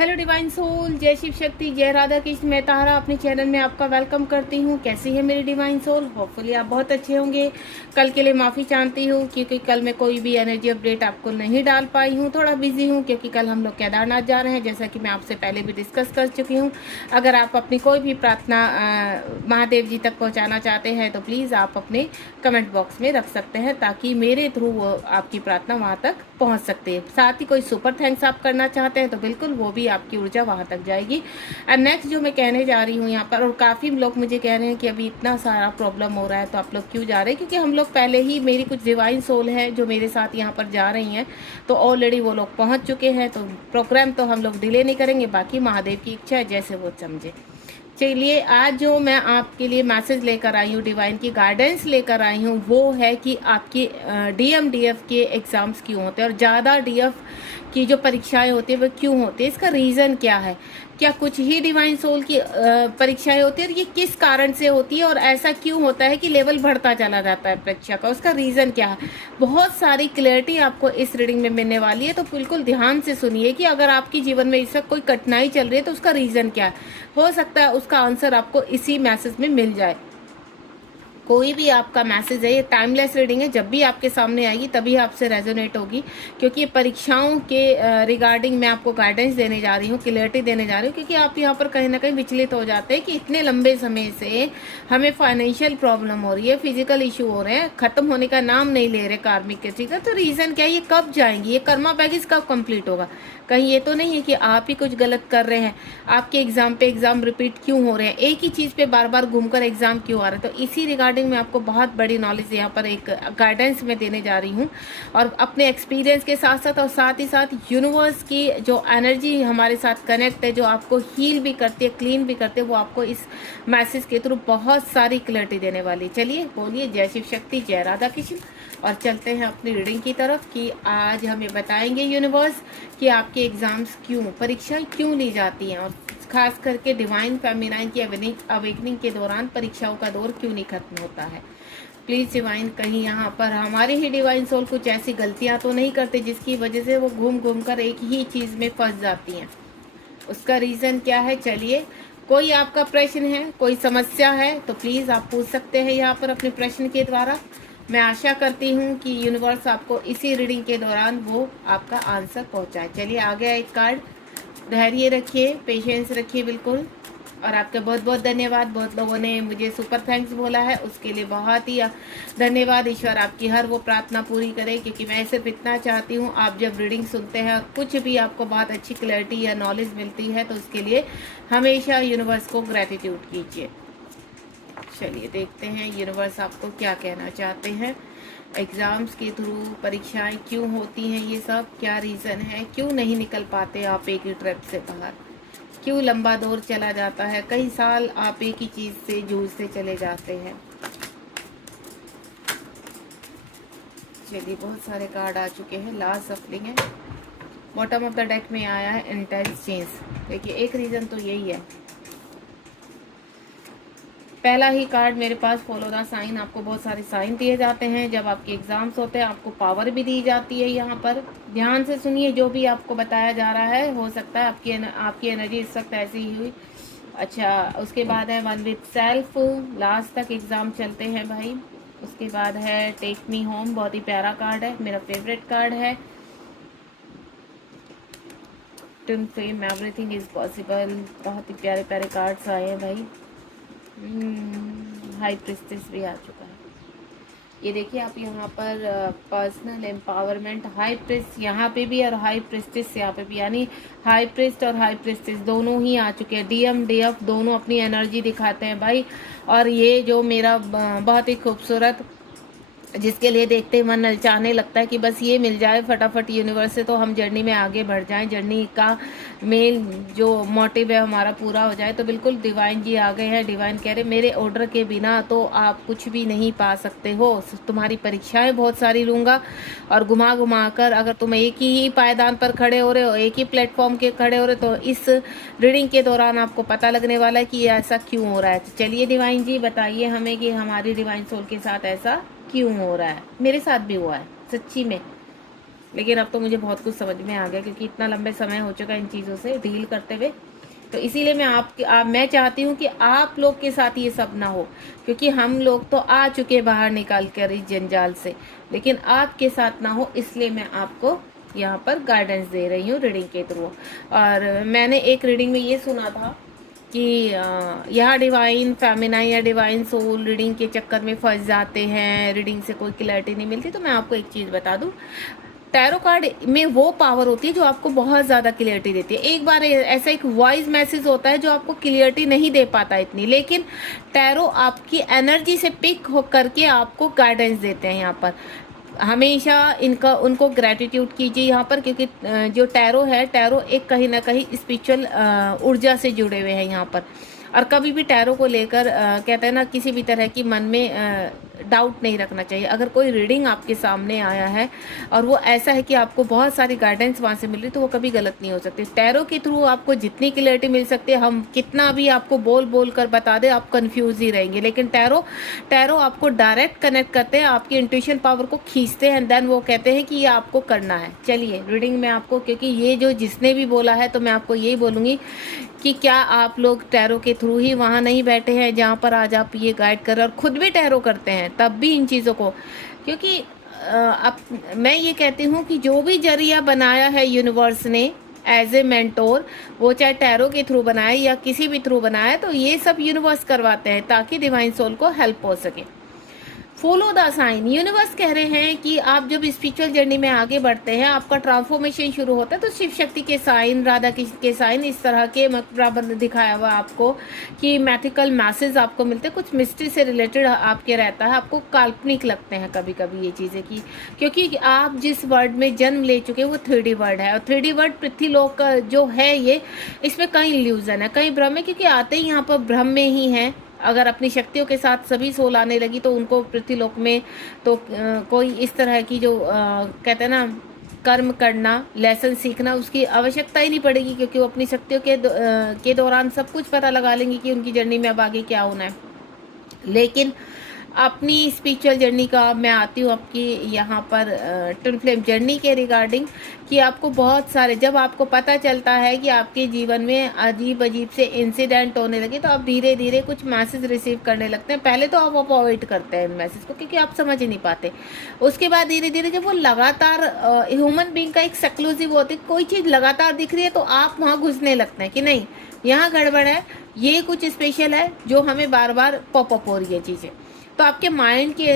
Hello divine soul, जय शिव शक्ति, जय राधा कृष्ण। मैं तारा अपने चैनल में आपका वेलकम करती हूँ। कैसी है मेरी डिवाइन सोल? होपफुली आप बहुत अच्छे होंगे। कल के लिए माफ़ी चाहती हूँ क्योंकि कल मैं कोई भी एनर्जी अपडेट आपको नहीं डाल पाई हूँ। थोड़ा बिजी हूँ क्योंकि कल हम लोग केदारनाथ जा रहे हैं, जैसा कि मैं आपसे पहले भी डिस्कस कर चुकी हूँ। अगर आप अपनी कोई भी प्रार्थना महादेव जी तक पहुँचाना चाहते हैं तो प्लीज़ आप अपने कमेंट बॉक्स में रख सकते हैं, ताकि मेरे थ्रू वो आपकी प्रार्थना वहाँ तक पहुँच सकती है। साथ ही कोई सुपर थैंक्स आप करना चाहते हैं तो बिल्कुल वो भी आपकी ऊर्जा वहाँ तक जाएगी। एंड नेक्स्ट जो मैं कहने जा रही हूँ यहाँ पर, और काफ़ी लोग मुझे कह रहे हैं कि अभी इतना सारा प्रॉब्लम हो रहा है तो आप लोग क्यों जा रहे हैं, क्योंकि हम लोग पहले ही, मेरी कुछ डिवाइन सोल है जो मेरे साथ यहाँ पर जा रही हैं, तो ऑलरेडी वो लोग पहुँच चुके हैं। तो प्रोग्राम तो हम लोग डिले नहीं करेंगे, बाकी महादेव की इच्छा है, जैसे वो समझे। चलिए, आज जो मैं आपके लिए मैसेज लेकर आई हूँ, डिवाइन की गाइडेंस लेकर आई हूँ, वो है कि आपकी डीएम डीएफ के एग्ज़ाम्स क्यों होते हैं, और ज़्यादा डीएफ की जो परीक्षाएं होती है वो क्यों होती है, इसका रीज़न क्या है। क्या कुछ ही डिवाइन सोल की परीक्षाएं होती है, और ये किस कारण से होती है, और ऐसा क्यों होता है कि लेवल बढ़ता चला जाता है परीक्षा का, उसका रीज़न क्या है। बहुत सारी क्लैरिटी आपको इस रीडिंग में मिलने वाली है, तो बिल्कुल ध्यान से सुनिए कि अगर आपके जीवन में इस वक्त कोई कठिनाई चल रही है तो उसका रीज़न क्या है। हो सकता है उसका आंसर आपको इसी मैसेज में मिल जाए। कोई भी आपका मैसेज है, ये टाइमलेस रीडिंग है, जब भी आपके सामने आएगी तभी आपसे रेजोनेट होगी, क्योंकि ये परीक्षाओं के रिगार्डिंग मैं आपको गाइडेंस देने जा रही हूँ, क्लियरिटी देने जा रही हूँ। क्योंकि आप यहाँ पर कहीं ना कहीं विचलित हो जाते हैं कि इतने लंबे समय से हमें फाइनेंशियल प्रॉब्लम हो रही है, फिजिकल इशू हो रहे हैं, खत्म होने का नाम नहीं ले रहे कार्मिक के, ठीक है। तो रीज़न क्या है, ये कब जाएंगी, ये कर्मा बैगेज कब कंप्लीट होगा। कहीं ये तो नहीं है कि आप ही कुछ गलत कर रहे हैं, आपके एग्जाम पे एग्जाम रिपीट क्यों हो रहे हैं, एक ही चीज़ पे बार बार घूमकर एग्जाम क्यों आ रहे हैं। तो इसी रिगार्डिंग में आपको बहुत बड़ी नॉलेज यहाँ पर एक गाइडेंस में देने जा रही हूँ, और अपने एक्सपीरियंस के साथ साथ, और साथ ही साथ यूनिवर्स की जो एनर्जी हमारे साथ कनेक्ट है, जो आपको हील भी करती है, क्लीन भी करती है, वो आपको इस मैसेज के थ्रू बहुत सारी क्लैरिटी देने वाली है। चलिए बोलिए जय शिव शक्ति, जय राधा कृष्ण, और चलते हैं अपनी रीडिंग की तरफ कि आज हमें बताएंगे यूनिवर्स कि आपके एग्जाम्स क्यों, परीक्षाएं क्यों ली जाती हैं, और खास करके डिवाइन फेमिनाइन की अवेकनिंग के दौरान परीक्षाओं का दौर क्यों नहीं खत्म होता है। प्लीज़ डिवाइन, कहीं यहाँ पर हमारे ही डिवाइन सोल कुछ ऐसी गलतियाँ तो नहीं करते जिसकी वजह से वो घूम घूम कर एक ही चीज़ में फंस जाती हैं। उसका रीज़न क्या है। चलिए, कोई आपका प्रश्न है, कोई समस्या है तो प्लीज़ आप पूछ सकते हैं यहाँ पर अपने प्रश्न के द्वारा। मैं आशा करती हूँ कि यूनिवर्स आपको इसी रीडिंग के दौरान वो आपका आंसर पहुँचाए। चलिए, आ गया एक कार्ड। धैर्य रखिए, पेशेंस रखिए बिल्कुल। और आपका बहुत बहुत धन्यवाद। बहुत लोगों ने मुझे सुपर थैंक्स बोला है, उसके लिए बहुत ही धन्यवाद। ईश्वर आपकी हर वो प्रार्थना पूरी करे, क्योंकि मैं सिर्फ इतना चाहती हूँ, आप जब रीडिंग सुनते हैं और कुछ भी आपको बहुत अच्छी क्लैरिटी या नॉलेज मिलती है तो उसके लिए हमेशा यूनिवर्स को ग्रैटिट्यूड कीजिए। चलिए देखते हैं यूनिवर्स आपको क्या कहना चाहते हैं। एग्ज़ाम्स के थ्रू परीक्षाएं क्यों होती हैं, ये सब क्या रीज़न है, क्यों नहीं निकल पाते आप एक ही ट्रैप से बाहर, क्यों लंबा दौर चला जाता है, कई साल आप एक ही चीज़ से जूझते चले जाते हैं। चलिए, बहुत सारे कार्ड आ चुके हैं, लास्ट सफलिंग है, बॉटम ऑफ द डेक में आया है इंटेंस चेंज। देखिए, एक रीज़न तो यही है। पहला ही कार्ड मेरे पास, फॉलो द साइन। आपको बहुत सारे साइन दिए जाते हैं जब आपके एग्जाम्स होते हैं, आपको पावर भी दी जाती है। यहाँ पर ध्यान से सुनिए जो भी आपको बताया जा रहा है। हो सकता है आपकी एनर्जी इस वक्त ऐसी ही हुई। अच्छा, उसके बाद है वन विद सेल्फ, लास्ट तक एग्ज़ाम चलते हैं भाई। उसके बाद है टेक मी होम, बहुत ही प्यारा कार्ड है, मेरा फेवरेट कार्ड है। Twin flame, everything is possible, बहुत ही प्यारे प्यारे कार्ड्स आए हैं भाई। हाई प्रिस्टिस भी आ चुका है। ये देखिए आप यहाँ पर पर्सनल एम्पावरमेंट, हाई प्रिस्ट यहाँ पे भी और हाई प्रिस्टिस यहाँ पे भी, यानी हाई प्रिस्ट और हाई प्रिस्टिस दोनों ही आ चुके हैं। डीएम डीएफ दोनों अपनी एनर्जी दिखाते हैं भाई। और ये जो मेरा बहुत ही खूबसूरत, जिसके लिए देखते ही मन ललचाने लगता है कि बस ये मिल जाए फटाफट यूनिवर्स से, तो हम जर्नी में आगे बढ़ जाएं, जर्नी का मेन जो मोटिव है हमारा पूरा हो जाए। तो बिल्कुल डिवाइन जी आ गए हैं। डिवाइन कह रहे मेरे ऑर्डर के बिना तो आप कुछ भी नहीं पा सकते हो, तुम्हारी परीक्षाएं बहुत सारी लूँगा, और घुमा घुमा कर अगर तुम एक ही पायदान पर खड़े हो रहे हो, एक ही प्लेटफॉर्म के खड़े हो रहे हो, तो इस रीडिंग के दौरान आपको पता लगने वाला है कि ऐसा क्यों हो रहा है। तो चलिए डिवाइन जी बताइए हमें कि हमारी डिवाइन सोल के साथ ऐसा क्यों हो रहा है। मेरे साथ भी हुआ है सच्ची में। लेकिन अब तो मुझे बहुत कुछ समझ में आ गया, क्योंकि इतना लंबे समय हो चुका है इन चीज़ों से डील करते हुए। तो इसीलिए मैं चाहती हूँ कि आप लोग के साथ ये सब ना हो, क्योंकि हम लोग तो आ चुके बाहर निकाल कर इस जंजाल से, लेकिन आपके साथ ना हो, इसलिए मैं आपको यहाँ पर गाइडेंस दे रही हूँ रीडिंग के थ्रू। और मैंने एक रीडिंग में ये सुना था कि यह डिवाइन फेमिनाइन या डिवाइन सोल रीडिंग के चक्कर में फंस जाते हैं, रीडिंग से कोई क्लैरिटी नहीं मिलती। तो मैं आपको एक चीज़ बता दूं, टैरो कार्ड में वो पावर होती है जो आपको बहुत ज़्यादा क्लियरिटी देती है। एक बार ऐसा एक वॉइस मैसेज होता है जो आपको क्लियरिटी नहीं दे पाता इतनी, लेकिन टैरो आपकी एनर्जी से पिक हो करके आपको गाइडेंस देते हैं। यहाँ पर हमेशा उनको ग्रेटिट्यूड कीजिए यहाँ पर, क्योंकि जो टैरो है, टैरो एक कहीं ना कहीं स्पिरिचुअल ऊर्जा से जुड़े हुए हैं यहाँ पर। और कभी भी टैरो को लेकर कहते हैं ना, किसी भी तरह की मन में डाउट नहीं रखना चाहिए। अगर कोई रीडिंग आपके सामने आया है और वो ऐसा है कि आपको बहुत सारी गाइडेंस वहाँ से मिल रही, तो वो कभी गलत नहीं हो सकती। टैरो के थ्रू आपको जितनी क्लियरिटी मिल सकती है, हम कितना भी आपको बोल कर बता दें, आप कंफ्यूज ही रहेंगे। लेकिन टैरो आपको डायरेक्ट कनेक्ट करते हैं, आपकी इंट्यूशन पावर को खींचते हैं, देन वो कहते हैं कि ये आपको करना है। चलिए रीडिंग में आपको, क्योंकि ये जो जिसने भी बोला है, तो मैं आपको यही बोलूँगी कि क्या आप लोग टैरो के थ्रू ही वहाँ नहीं बैठे हैं जहाँ पर आज आप ये गाइड कर रहे हैं और खुद भी टैरो करते हैं, तब भी इन चीज़ों को, क्योंकि अब मैं ये कहती हूँ कि जो भी जरिया बनाया है यूनिवर्स ने एज ए मेंटोर, वो चाहे टैरो के थ्रू बनाए या किसी भी थ्रू बनाए, तो ये सब यूनिवर्स करवाते हैं ताकि डिवाइन सोल को हेल्प हो सके। फॉलो द साइन, यूनिवर्स कह रहे हैं कि आप जब स्पिरिचुअल जर्नी में आगे बढ़ते हैं, आपका ट्रांसफॉर्मेशन शुरू होता है, तो शिव शक्ति के साइन, राधा कृष्ण के साइन, इस तरह के बराबर दिखाया हुआ आपको कि मैथिकल मैसेज आपको मिलते हैं, कुछ मिस्ट्री से रिलेटेड आपके रहता है। आपको काल्पनिक लगते हैं कभी कभी ये चीज़ें की, क्योंकि आप जिस वर्ड में जन्म ले चुके हैं वो 3D वर्ड है, और 3D वर्ड पृथ्वीलोक का जो है, ये इसमें कई इल्यूजन है, कई भ्रम है, क्योंकि आते ही यहाँ पर भ्रम में ही है। अगर अपनी शक्तियों के साथ सभी सोल आने लगी तो उनको पृथ्वीलोक में तो कोई इस तरह की जो कहते हैं ना, कर्म करना, लेसन सीखना, उसकी आवश्यकता ही नहीं पड़ेगी, क्योंकि वो अपनी शक्तियों के दौरान सब कुछ पता लगा लेंगे कि उनकी जर्नी में अब आगे क्या होना है। लेकिन अपनी स्पिरिचुअल जर्नी का मैं आती हूँ आपकी यहाँ पर ट्विन फ्लेम जर्नी के रिगार्डिंग, कि आपको बहुत सारे, जब आपको पता चलता है कि आपके जीवन में अजीब अजीब से इंसिडेंट होने लगे, तो आप धीरे धीरे कुछ मैसेज रिसीव करने लगते हैं। पहले तो आप अवॉइड करते हैं इन मैसेज को, क्योंकि आप समझ ही नहीं पाते। उसके बाद धीरे धीरे जब वो लगातार ह्यूमन बीइंग का एक सक्लूसिव होती है, कोई चीज़ लगातार दिख रही है, तो आप वहाँ घुसने लगते हैं कि नहीं, यहाँ गड़बड़ है, ये कुछ स्पेशल है जो हमें बार बार पॉपअप हो रही है चीज़ें। तो आपके माइंड के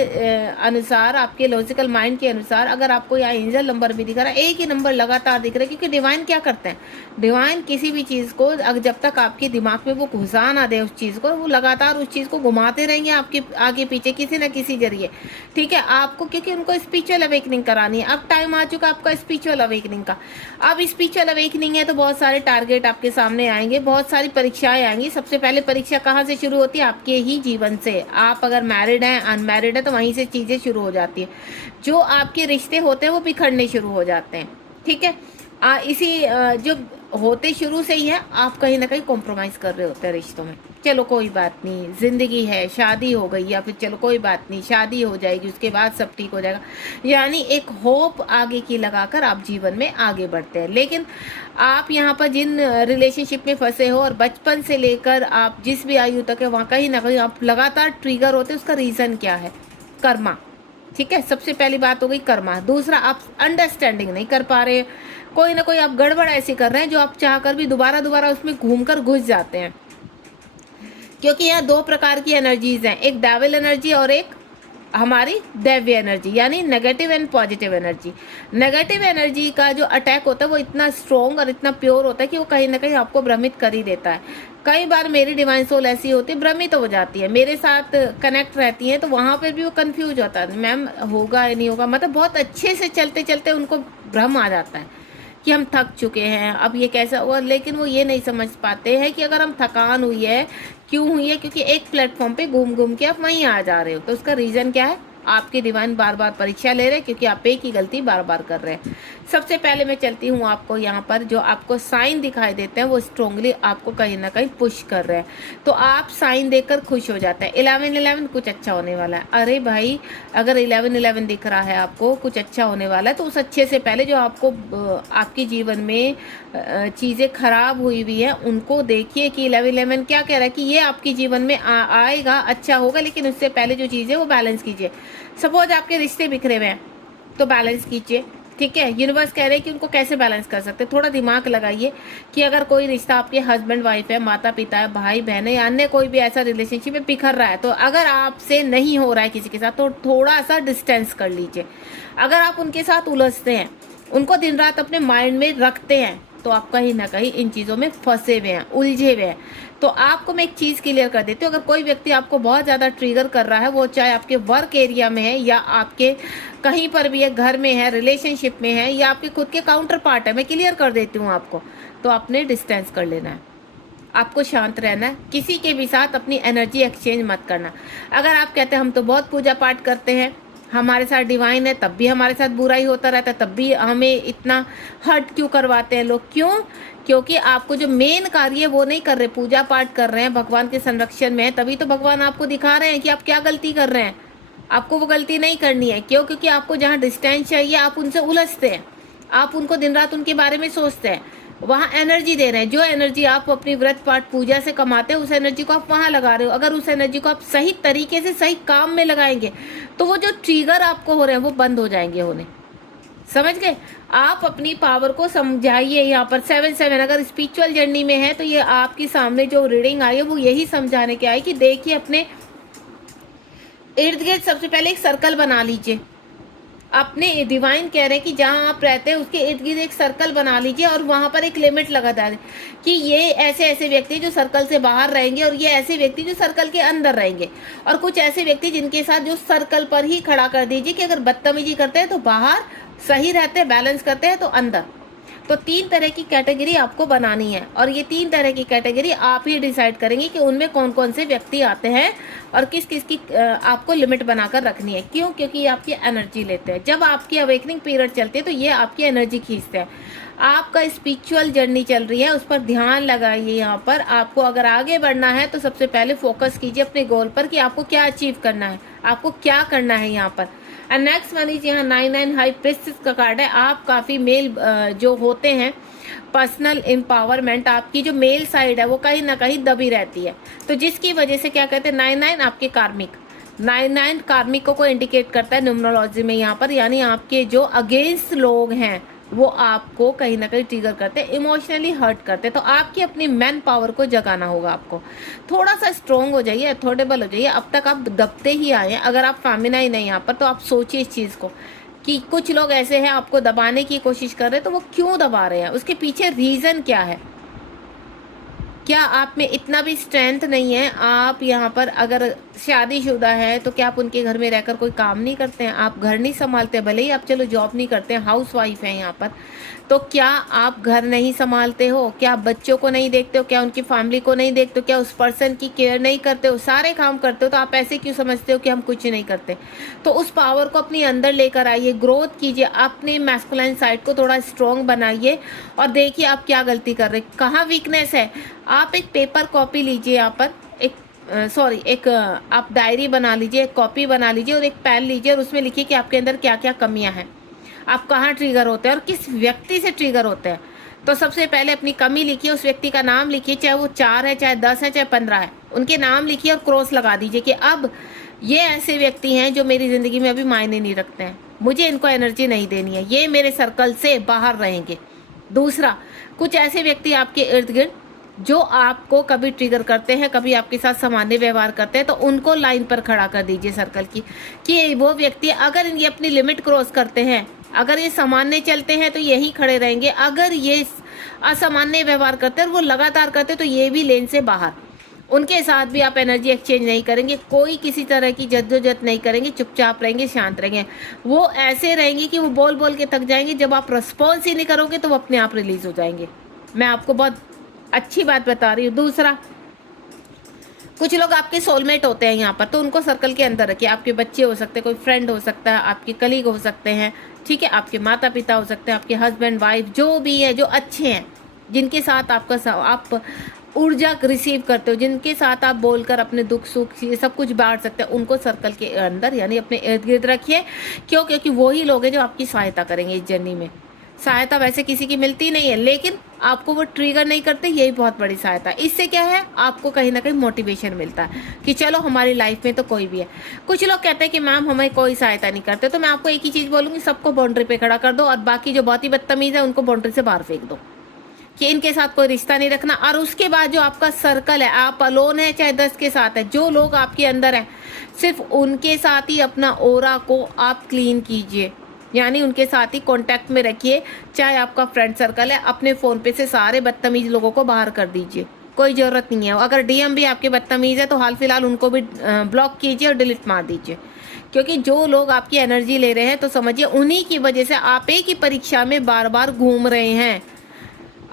अनुसार, आपके लॉजिकल माइंड के अनुसार, अगर आपको यहाँ एंजल नंबर भी दिख रहा है, एक ही नंबर लगातार दिख रहा है, क्योंकि डिवाइन क्या करते हैं, डिवाइन किसी भी चीज़ को जब तक आपके दिमाग में वो घुसा ना दे उस चीज़ को, वो लगातार उस चीज़ को घुमाते रहेंगे आपके आगे पीछे किसी न किसी जरिए। ठीक है, आपको, क्योंकि उनको स्पिरिचुअल अवेकनिंग करानी है। अब टाइम आ चुका आपका स्पिरिचुअल अवेकनिंग का। अब स्पिरिचुअल अवेकनिंग है तो बहुत सारे टारगेट आपके सामने आएंगे, बहुत सारी परीक्षाएं आएंगी। सबसे पहले परीक्षा कहाँ से शुरू होती है? आपके ही जीवन से। आप अगर मैरिड हैं, अनमैरिड है, तो वहीं से चीजें शुरू हो जाती है। जो आपके रिश्ते होते हैं वो बिखरने शुरू हो जाते हैं। ठीक है, जो होते शुरू से ही है, आप कहीं ना कहीं कॉम्प्रोमाइज कर रहे होते हैं रिश्तों में। चलो कोई बात नहीं, जिंदगी है, शादी हो गई, या फिर चलो कोई बात नहीं, शादी हो जाएगी, उसके बाद सब ठीक हो जाएगा, यानी एक होप आगे की लगाकर आप जीवन में आगे बढ़ते हैं। लेकिन आप यहाँ पर जिन रिलेशनशिप में फंसे हो, और बचपन से लेकर आप जिस भी आयु तक है, वहाँ कहीं ना कहीं आप लगातार ट्रिगर होते हैं। उसका रीजन क्या है? कर्मा। ठीक है, सबसे पहली बात हो गई कर्मा। दूसरा, आप अंडरस्टैंडिंग नहीं कर पा रहे, कोई ना कोई आप गड़बड़ ऐसी कर रहे हैं जो आप चाहकर भी दोबारा उसमें घूमकर घुस जाते हैं। क्योंकि यहाँ दो प्रकार की एनर्जीज हैं, एक डेविल एनर्जी और एक हमारी दैव्य एनर्जी, यानी negative and positive energy. Negative energy का जो अटैक होता है वो इतना स्ट्रॉन्ग और इतना प्योर होता है कि वो कहीं ना कहीं आपको भ्रमित कर ही देता है। कई बार मेरी डिवाइन सोल ऐसी होती है, भ्रमित हो जाती है, मेरे साथ कनेक्ट रहती है, तो वहाँ पर भी वो कंफ्यूज होता है, मैम होगा या नहीं होगा। मतलब बहुत अच्छे से चलते चलते उनको भ्रम आ जाता है कि हम थक चुके हैं, अब ये कैसा हुआ। लेकिन वो ये नहीं समझ पाते हैं कि अगर हम थकान हुई है, क्यों हुई है? क्योंकि एक प्लेटफॉर्म पे घूम घूम के आप वहीं आ जा रहे हो। तो उसका रीज़न क्या है? आपके डिवाइन बार बार परीक्षा ले रहे हैं, क्योंकि आप एक ही गलती बार बार कर रहे हैं। सबसे पहले मैं चलती हूँ आपको यहाँ पर जो आपको साइन दिखाई देते हैं वो स्ट्रोंगली आपको कहीं ना कहीं पुश कर रहे हैं, तो आप साइन देखकर खुश हो जाते हैं। 11-11 कुछ अच्छा होने वाला है। अरे भाई, अगर 11-11 दिख रहा है आपको कुछ अच्छा होने वाला है, तो उस अच्छे से पहले जो आपको आपके जीवन में चीज़ें खराब हुई हुई है उनको देखिए कि 11-11 क्या कह रहा है कि ये आपके जीवन में आएगा, अच्छा होगा, लेकिन उससे पहले जो चीज़ है वो बैलेंस कीजिए। सपोज आपके रिश्ते बिखरे हुए हैं तो बैलेंस कीजिए, ठीक है। यूनिवर्स कह रहे हैं कि उनको कैसे बैलेंस कर सकते हैं, थोड़ा दिमाग लगाइए कि अगर कोई रिश्ता आपके हस्बैंड वाइफ है, माता पिता है, भाई बहन है या अन्य कोई भी ऐसा रिलेशनशिप में बिखर रहा है, तो अगर आपसे नहीं हो रहा है किसी के साथ तो थोड़ा सा डिस्टेंस कर लीजिए। अगर आप उनके साथ उलझते हैं, उनको दिन रात अपने माइंड में रखते हैं, तो आप कहीं ना कहीं इन चीज़ों में फंसे हुए हैं, उलझे हुए हैं। तो आपको मैं एक चीज़ क्लियर कर देती हूँ, अगर कोई व्यक्ति आपको बहुत ज़्यादा ट्रिगर कर रहा है, वो चाहे आपके वर्क एरिया में है या आपके कहीं पर भी है, घर में है, रिलेशनशिप में है या आपके खुद के काउंटर पार्ट है, मैं क्लियर कर देती हूँ आपको, तो आपने डिस्टेंस कर लेना है। आपको शांत रहना है, किसी के भी साथ अपनी एनर्जी एक्सचेंज मत करना। अगर आप कहते हैं हम तो बहुत पूजा पाठ करते हैं, हमारे साथ डिवाइन है, तब भी हमारे साथ बुरा ही होता रहता है, तब भी हमें इतना हर्ट क्यों करवाते हैं लोग, क्यों? क्योंकि आपको जो मेन कार्य है वो नहीं कर रहे, पूजा पाठ कर रहे हैं, भगवान के संरक्षण में है, तभी तो भगवान आपको दिखा रहे हैं कि आप क्या गलती कर रहे हैं। आपको वो गलती नहीं करनी है। क्यों? क्योंकि आपको जहाँ डिस्टेंस चाहिए आप उनसे उलझते हैं, आप उनको दिन रात उनके बारे में सोचते हैं, वहाँ एनर्जी दे रहे हैं। जो एनर्जी आप अपनी व्रत पाठ पूजा से कमाते हैं उस एनर्जी को आप वहाँ लगा रहे हो। अगर उस एनर्जी को आप सही तरीके से सही काम में लगाएंगे तो वो जो ट्रिगर आपको हो रहे हैं वो बंद हो जाएंगे होने। समझ गए? आप अपनी पावर को समझाइए। यहाँ पर 7-7 अगर स्पिरिचुअल जर्नी में है तो ये आपके सामने जो रीडिंग आई है वो यही समझाने के आई कि देखिए अपने इर्द गिर्द सबसे पहले एक सर्कल बना लीजिए। अपने डिवाइन कह रहे हैं कि जहां आप रहते हैं उसके इर्द गिर्द एक सर्कल बना लीजिए और वहां पर एक लिमिट लगा दें कि ये ऐसे ऐसे व्यक्ति जो सर्कल से बाहर रहेंगे और ये ऐसे व्यक्ति जो सर्कल के अंदर रहेंगे, और कुछ ऐसे व्यक्ति जिनके साथ जो सर्कल पर ही खड़ा कर दीजिए कि अगर बदतमीजी करते हैं तो बाहर, सही रहते हैं, बैलेंस करते हैं तो अंदर। तो 3 तरह की कैटेगरी आपको बनानी है और ये 3 तरह की कैटेगरी आप ही डिसाइड करेंगे कि उनमें कौन कौन से व्यक्ति आते हैं और किस किस की आपको लिमिट बनाकर रखनी है। क्यों? क्योंकि ये आपकी एनर्जी लेते हैं। जब आपकी अवेकनिंग पीरियड चलती है तो ये आपकी एनर्जी खींचते हैं। आपका स्पिरिचुअल जर्नी चल रही है, उस पर ध्यान लगाइए। यहाँ पर आपको अगर आगे बढ़ना है तो सबसे पहले फोकस कीजिए अपने गोल पर कि आपको क्या अचीव करना है, आपको क्या करना है यहाँ पर। एंड नेक्स्ट वन इज यहाँ 9 हाई प्रिस्टेस का कार्ड है। आप काफ़ी मेल जो होते हैं, पर्सनल एम्पावरमेंट, आपकी जो मेल साइड है वो कहीं ना कहीं दबी रहती है, तो जिसकी वजह से क्या कहते हैं 9 आपके कार्मिक, 9 कार्मिकों को इंडिकेट करता है न्यूमरोलॉजी में यहाँ पर, यानी आपके जो अगेंस्ट लोग हैं वो आपको कहीं ना कहीं ट्रिगर करते हैं, इमोशनली हर्ट करते हैं। तो आपकी अपनी मैन पावर को जगाना होगा। आपको थोड़ा सा स्ट्रोंग हो जाइए, अथॉर्डेबल हो जाइए। अब तक आप दबते ही आए हैं, अगर आप फेमिनाइन है यहाँ पर तो आप सोचिए इस चीज़ को कि कुछ लोग ऐसे हैं आपको दबाने की कोशिश कर रहे हैं, तो वो क्यों दबा रहे हैं, उसके पीछे रीज़न क्या है। क्या आप में इतना भी स्ट्रेंथ नहीं है? आप यहाँ पर अगर शादीशुदा है तो क्या आप उनके घर में रहकर कोई काम नहीं करते हैं? आप घर नहीं संभालते, भले ही आप चलो जॉब नहीं करते हैं, हाउस वाइफ हैं यहाँ पर, तो क्या आप घर नहीं संभालते हो? क्या आप बच्चों को नहीं देखते हो? क्या उनकी फैमिली को नहीं देखते हो? क्या उस पर्सन की केयर नहीं करते हो? सारे काम करते हो, तो आप ऐसे क्यों समझते हो कि हम कुछ नहीं करते? तो उस पावर को अपने अंदर लेकर आइए, ग्रोथ कीजिए, अपने मैस्कुलाइन साइड को थोड़ा स्ट्रॉन्ग बनाइए और देखिए आप क्या गलती कर रहे हैं, कहाँ वीकनेस है। आप एक पेपर कॉपी लीजिए, यहाँ पर एक आप डायरी बना लीजिए, एक कॉपी बना लीजिए और एक पेन लीजिए और उसमें लिखिए कि आपके अंदर क्या क्या कमियां हैं, आप कहाँ ट्रिगर होते हैं और किस व्यक्ति से ट्रिगर होते हैं। तो सबसे पहले अपनी कमी लिखिए, उस व्यक्ति का नाम लिखिए, चाहे वो 4 है, चाहे 10 है, चाहे 15 है, उनके नाम लिखिए और क्रॉस लगा दीजिए कि अब ये ऐसे व्यक्ति हैं जो मेरी ज़िंदगी में अभी मायने नहीं रखते हैं, मुझे इनको एनर्जी नहीं देनी है, ये मेरे सर्कल से बाहर रहेंगे। दूसरा, कुछ ऐसे व्यक्ति आपके इर्द गिर्द जो आपको कभी ट्रिगर करते हैं, कभी आपके साथ सामान्य व्यवहार करते हैं, तो उनको लाइन पर खड़ा कर दीजिए सर्कल की कि वो व्यक्ति अगर ये अपनी लिमिट क्रॉस करते हैं, अगर ये सामान्य चलते हैं तो यही खड़े रहेंगे, अगर ये असामान्य व्यवहार करते हैं और वो लगातार करते हैं तो ये भी लेन से बाहर। उनके साथ भी आप एनर्जी एक्सचेंज नहीं करेंगे, कोई किसी तरह की जद्दोजहद नहीं करेंगे, चुपचाप रहेंगे, शांत रहेंगे। वो ऐसे रहेंगे कि वो बोल बोल के थक जाएंगे, जब आप रिस्पॉन्स ही नहीं करोगे तो वो अपने आप रिलीज हो जाएंगे। मैं आपको बहुत अच्छी बात बता रही हूँ। दूसरा, कुछ लोग आपके सोलमेट होते हैं यहाँ पर, तो उनको सर्कल के अंदर रखिए। आपके बच्चे हो सकते हैं, कोई फ्रेंड हो सकता है, आपके कलीग हो सकते हैं, ठीक है, आपके माता पिता हो सकते हैं, आपके हस्बैंड वाइफ, जो भी है, जो अच्छे हैं, जिनके साथ आप ऊर्जा रिसीव करते हो, जिनके साथ आप बोलकर अपने दुख सुख ये सब कुछ बांट सकते हैं, उनको सर्कल के अंदर यानी अपने इर्द गिर्द रखिए। क्यों? क्योंकि वही लोग हैं जो आपकी सहायता करेंगे इस जर्नी में। सहायता वैसे किसी की मिलती नहीं है, लेकिन आपको वो ट्रिगर नहीं करते, यही बहुत बड़ी सहायता है। इससे क्या है, आपको कहीं ना कहीं मोटिवेशन मिलता है कि चलो हमारी लाइफ में तो कोई भी है। कुछ लोग कहते हैं कि मैम हमें कोई सहायता नहीं करते, तो मैं आपको एक ही चीज़ बोलूँगी, सबको बाउंड्री पे खड़ा कर दो और बाकी जो बहुत ही बदतमीज़ है उनको बाउंड्री से बाहर फेंक दो कि इनके साथ कोई रिश्ता नहीं रखना। और उसके बाद जो आपका सर्कल है, आप अलोन है चाहे 10 के साथ है, जो लोग आपके अंदर हैं सिर्फ उनके साथ ही अपना ओरा को आप क्लीन कीजिए, यानी उनके साथ ही कांटेक्ट में रखिए। चाहे आपका फ्रेंड सर्कल है, अपने फ़ोन पे से सारे बदतमीज लोगों को बाहर कर दीजिए, कोई ज़रूरत नहीं है। अगर डीएम भी आपके बदतमीज़ है तो हाल फिलहाल उनको भी ब्लॉक कीजिए और डिलीट मार दीजिए। क्योंकि जो लोग आपकी एनर्जी ले रहे हैं तो समझिए उन्हीं की वजह से आप एक ही परीक्षा में बार बार घूम रहे हैं।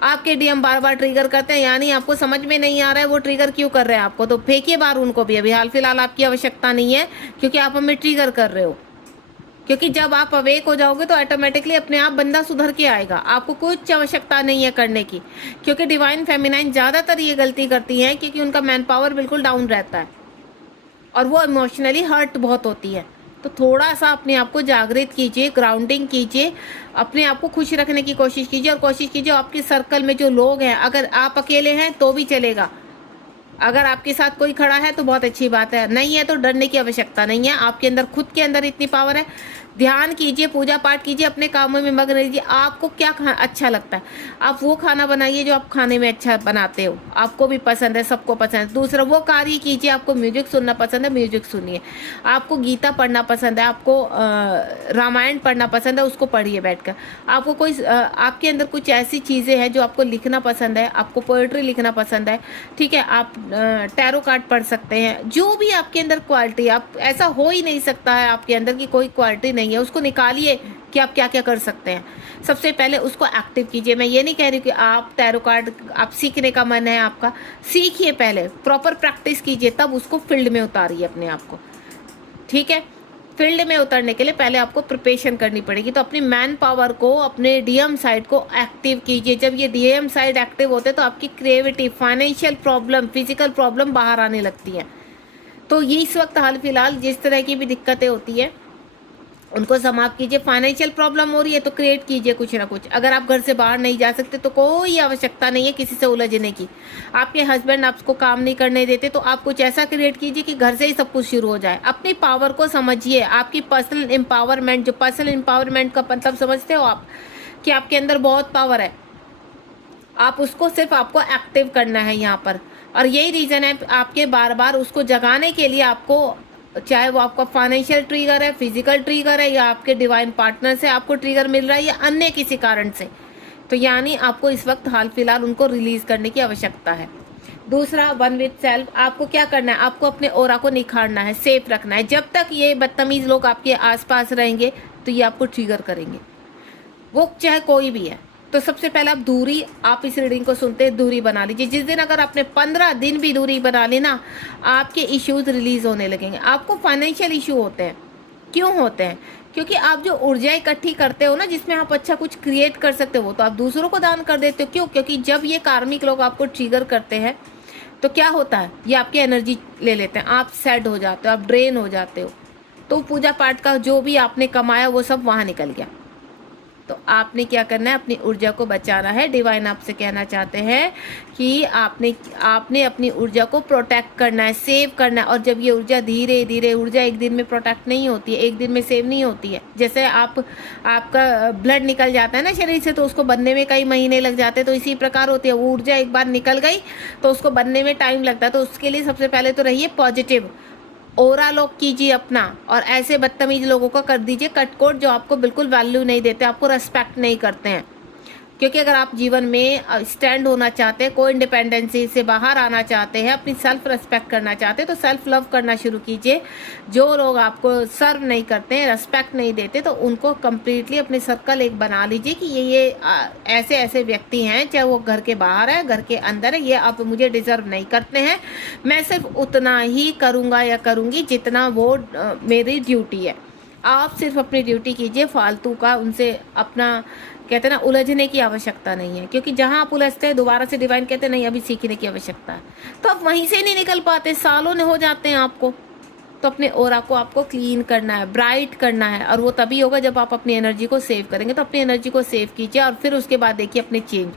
आपके डीएम बार बार ट्रिगर करते हैं, यानी आपको समझ में नहीं आ रहा है वो ट्रिगर क्यों कर रहे हैं आपको, तो फेंकिए बाहर उनको भी। अभी हाल फिलहाल आपकी आवश्यकता नहीं है, क्योंकि आप हमें ट्रिगर कर रहे हो। क्योंकि जब आप अवेक हो जाओगे तो ऑटोमेटिकली अपने आप बंदा सुधर के आएगा, आपको कुछ आवश्यकता नहीं है करने की। क्योंकि डिवाइन फेमिनाइन ज़्यादातर ये गलती करती है क्योंकि उनका मैन पावर बिल्कुल डाउन रहता है और वो इमोशनली हर्ट बहुत होती है। तो थोड़ा सा अपने आप को जागृत कीजिए, ग्राउंडिंग कीजिए, अपने आप को खुश रखने की कोशिश कीजिए और कोशिश कीजिए आपके सर्कल में जो लोग हैं, अगर आप अकेले हैं तो भी चलेगा, अगर आपके साथ कोई खड़ा है तो बहुत अच्छी बात है, नहीं है तो डरने की आवश्यकता नहीं है। आपके अंदर खुद के अंदर इतनी पावर है। ध्यान कीजिए, पूजा पाठ कीजिए, अपने कामों में मग्न रहिए। आपको क्या अच्छा लगता है, आप वो खाना बनाइए जो आप खाने में अच्छा बनाते हो, आपको भी पसंद है, सबको पसंद है। दूसरा वो कार्य कीजिए, आपको म्यूजिक सुनना पसंद है, म्यूजिक सुनिए। आपको गीता पढ़ना पसंद है, आपको रामायण पढ़ना पसंद है, उसको पढ़िए बैठकर। आपको कोई आपके अंदर कुछ ऐसी चीज़ें हैं जो आपको लिखना पसंद है, आपको पोएट्री लिखना पसंद है, ठीक है, आप टैरो कार्ड पढ़ सकते हैं। जो भी आपके अंदर क्वालिटी, आप ऐसा हो ही नहीं सकता है आपके अंदर की कोई क्वालिटी नहीं है, उसको निकालिए कि आप क्या क्या कर सकते हैं। सबसे पहले उसको एक्टिव कीजिए। मैं ये नहीं कह रही कि आप टैरो कार्ड आप सीखने का मन है आपका, सीखिए, पहले प्रॉपर प्रैक्टिस कीजिए, तब उसको फील्ड में उतारिए अपने आप को, ठीक है। फील्ड में उतरने के लिए पहले आपको प्रिपरेशन करनी पड़ेगी। तो अपनी मैन पावर को, अपने डीएम साइड को एक्टिव कीजिए। जब ये डीएम साइड एक्टिव होते हैं तो आपकी creativity, financial problem, physical problem बाहर आने लगती है। तो ये इस वक्त हाल फिलहाल जिस तरह की भी दिक्कतें होती है उनको समाप्त कीजिए। फाइनेंशियल प्रॉब्लम हो रही है तो क्रिएट कीजिए कुछ ना कुछ। अगर आप घर से बाहर नहीं जा सकते तो कोई आवश्यकता नहीं है किसी से उलझने की। आपके हस्बैंड आपको काम नहीं करने देते तो आप कुछ ऐसा क्रिएट कीजिए कि घर से ही सब कुछ शुरू हो जाए। अपनी पावर को समझिए, आपकी पर्सनल एम्पावरमेंट, जो पर्सनल एम्पावरमेंट का मतलब समझते हो आप कि आपके अंदर बहुत पावर है, आप उसको सिर्फ आपको एक्टिव करना है यहाँ पर। और यही रीज़न है आपके बार बार उसको जगाने के लिए आपको, चाहे वो आपका फाइनेंशियल ट्रिगर है, फिजिकल ट्रिगर है, या आपके डिवाइन पार्टनर से आपको ट्रिगर मिल रहा है, या अन्य किसी कारण से, तो यानी आपको इस वक्त हाल फिलहाल उनको रिलीज करने की आवश्यकता है। दूसरा, वन विद सेल्फ। आपको क्या करना है, आपको अपने ओरा को निखारना है, सेफ रखना है। जब तक ये बदतमीज लोग आपके आसपास रहेंगे तो ये आपको ट्रिगर करेंगे, वो चाहे कोई भी है। तो सबसे पहले आप दूरी, आप इस रीडिंग को सुनते दूरी बना लीजिए। जिस दिन अगर आपने 15 दिन भी दूरी बना ली ना, आपके इश्यूज रिलीज होने लगेंगे। आपको फाइनेंशियल इशू होते हैं, क्यों होते हैं? क्योंकि आप जो ऊर्जा इकट्ठी करते हो ना, जिसमें आप अच्छा कुछ क्रिएट कर सकते हो, तो आप दूसरों को दान कर देते हो। क्यों? क्योंकि जब ये कार्मिक लोग आपको ट्रिगर करते हैं तो क्या होता है, ये आपकी एनर्जी ले लेते हैं, आप सैड हो जाते हो, आप ड्रेन हो जाते हो। तो पूजा पाठ का जो भी आपने कमाया वो सब वहाँ निकल गया। तो आपने क्या करना है, अपनी ऊर्जा को बचाना है। डिवाइन आपसे कहना चाहते हैं कि आपने अपनी ऊर्जा को प्रोटेक्ट करना है, सेव करना है। और जब ये ऊर्जा धीरे धीरे, ऊर्जा एक दिन में प्रोटेक्ट नहीं होती है, एक दिन में सेव नहीं होती है। जैसे आपका ब्लड निकल जाता है ना शरीर से, तो उसको बनने में कई महीने लग जाते हैं, तो इसी प्रकार होती है। वो ऊर्जा एक बार निकल गई तो उसको बनने में टाइम लगता है। तो उसके लिए सबसे पहले तो रहिए पॉजिटिव, ओरा लॉक कीजिए अपना, और ऐसे बदतमीज लोगों का कर दीजिए कटकोट जो आपको बिल्कुल वैल्यू नहीं देते, आपको रेस्पेक्ट नहीं करते हैं। क्योंकि अगर आप जीवन में स्टैंड होना चाहते हैं, को इंडिपेंडेंसी से बाहर आना चाहते हैं, अपनी सेल्फ रिस्पेक्ट करना चाहते हैं, तो सेल्फ लव करना शुरू कीजिए। जो लोग आपको सर्व नहीं करते हैं, रिस्पेक्ट नहीं देते, तो उनको कम्प्लीटली अपने सर्कल एक बना लीजिए कि ये ऐसे ऐसे व्यक्ति हैं, चाहे वो घर के बाहर है, घर के अंदर है, ये अब मुझे डिजर्व नहीं करते हैं। मैं सिर्फ उतना ही करूँगा या करूँगी जितना वो मेरी ड्यूटी है। आप सिर्फ अपनी ड्यूटी कीजिए, फालतू का उनसे अपना कहते हैं ना उलझने की आवश्यकता नहीं है, क्योंकि जहां आप उलझते हैं दोबारा से डिवाइन कहते हैं नहीं अभी सीखने की आवश्यकता है, तो आप वहीं से नहीं निकल पाते, सालों ने हो जाते हैं आपको। तो अपने ऑरा को आपको क्लीन करना है, ब्राइट करना है, और वो तभी होगा जब आप अपनी एनर्जी को सेव करेंगे। तो अपनी एनर्जी को सेव कीजिए और फिर उसके बाद देखिए अपने चेंज,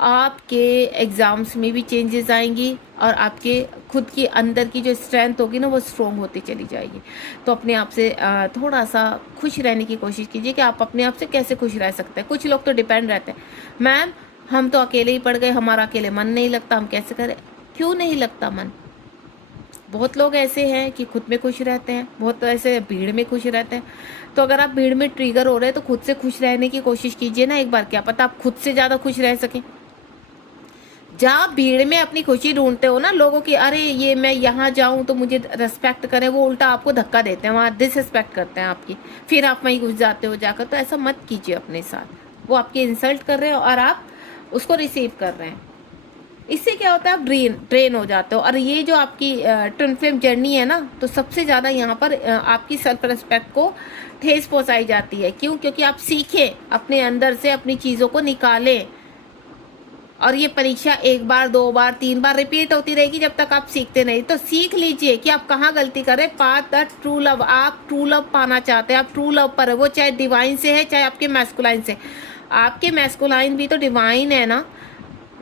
आपके एग्जाम्स में भी चेंजेस आएंगी और आपके खुद की अंदर की जो स्ट्रेंथ होगी ना वो स्ट्रॉन्ग होती चली जाएगी। तो अपने आप से थोड़ा सा खुश रहने की कोशिश कीजिए कि आप अपने आप से कैसे खुश रह सकते हैं। कुछ लोग तो डिपेंड रहते हैं, मैम हम तो अकेले ही पड़ गए, हमारा अकेले मन नहीं लगता, हम कैसे करें। क्यों नहीं लगता मन? बहुत लोग ऐसे हैं कि खुद में खुश रहते हैं, बहुत ऐसे भीड़ में खुश रहते हैं। तो अगर आप भीड़ में ट्रिगर हो रहे हैं तो खुद से खुश रहने की कोशिश कीजिए ना एक बार, क्या पता आप खुद से ज़्यादा खुश रह सकें। जहाँ भीड़ में अपनी खुशी ढूंढते हो ना लोगों की, अरे ये मैं यहाँ जाऊँ तो मुझे रेस्पेक्ट करें, वो उल्टा आपको धक्का देते हैं, वहाँ डिसरिस्पेक्ट करते हैं आपकी, फिर आप वहीं घुस जाते हो जाकर। तो ऐसा मत कीजिए अपने साथ, वो आपकी इंसल्ट कर रहे हो और आप उसको रिसीव कर रहे हैं। इससे क्या होता है, आप ड्रेन हो जाते हो। और ये जो आपकी ट्विन फ्लेम जर्नी है ना, तो सबसे ज़्यादा यहाँ पर आपकी सेल्फ रिस्पेक्ट को ठेस पहुँचाई जाती है। क्यों? क्योंकि आप सीखें, अपने अंदर से अपनी चीज़ों को निकालें। और ये परीक्षा 1 बार 2 बार 3 बार रिपीट होती रहेगी जब तक आप सीखते नहीं। तो सीख लीजिए कि आप कहाँ गलती कर रहे हैं। पाथ द ट्रू लव, आप ट्रू लव पाना चाहते हैं, आप ट्रू लव पर है, वो चाहे डिवाइन से है चाहे आपके मैस्कुलाइन से। आपके मैस्कुलाइन भी तो डिवाइन है ना,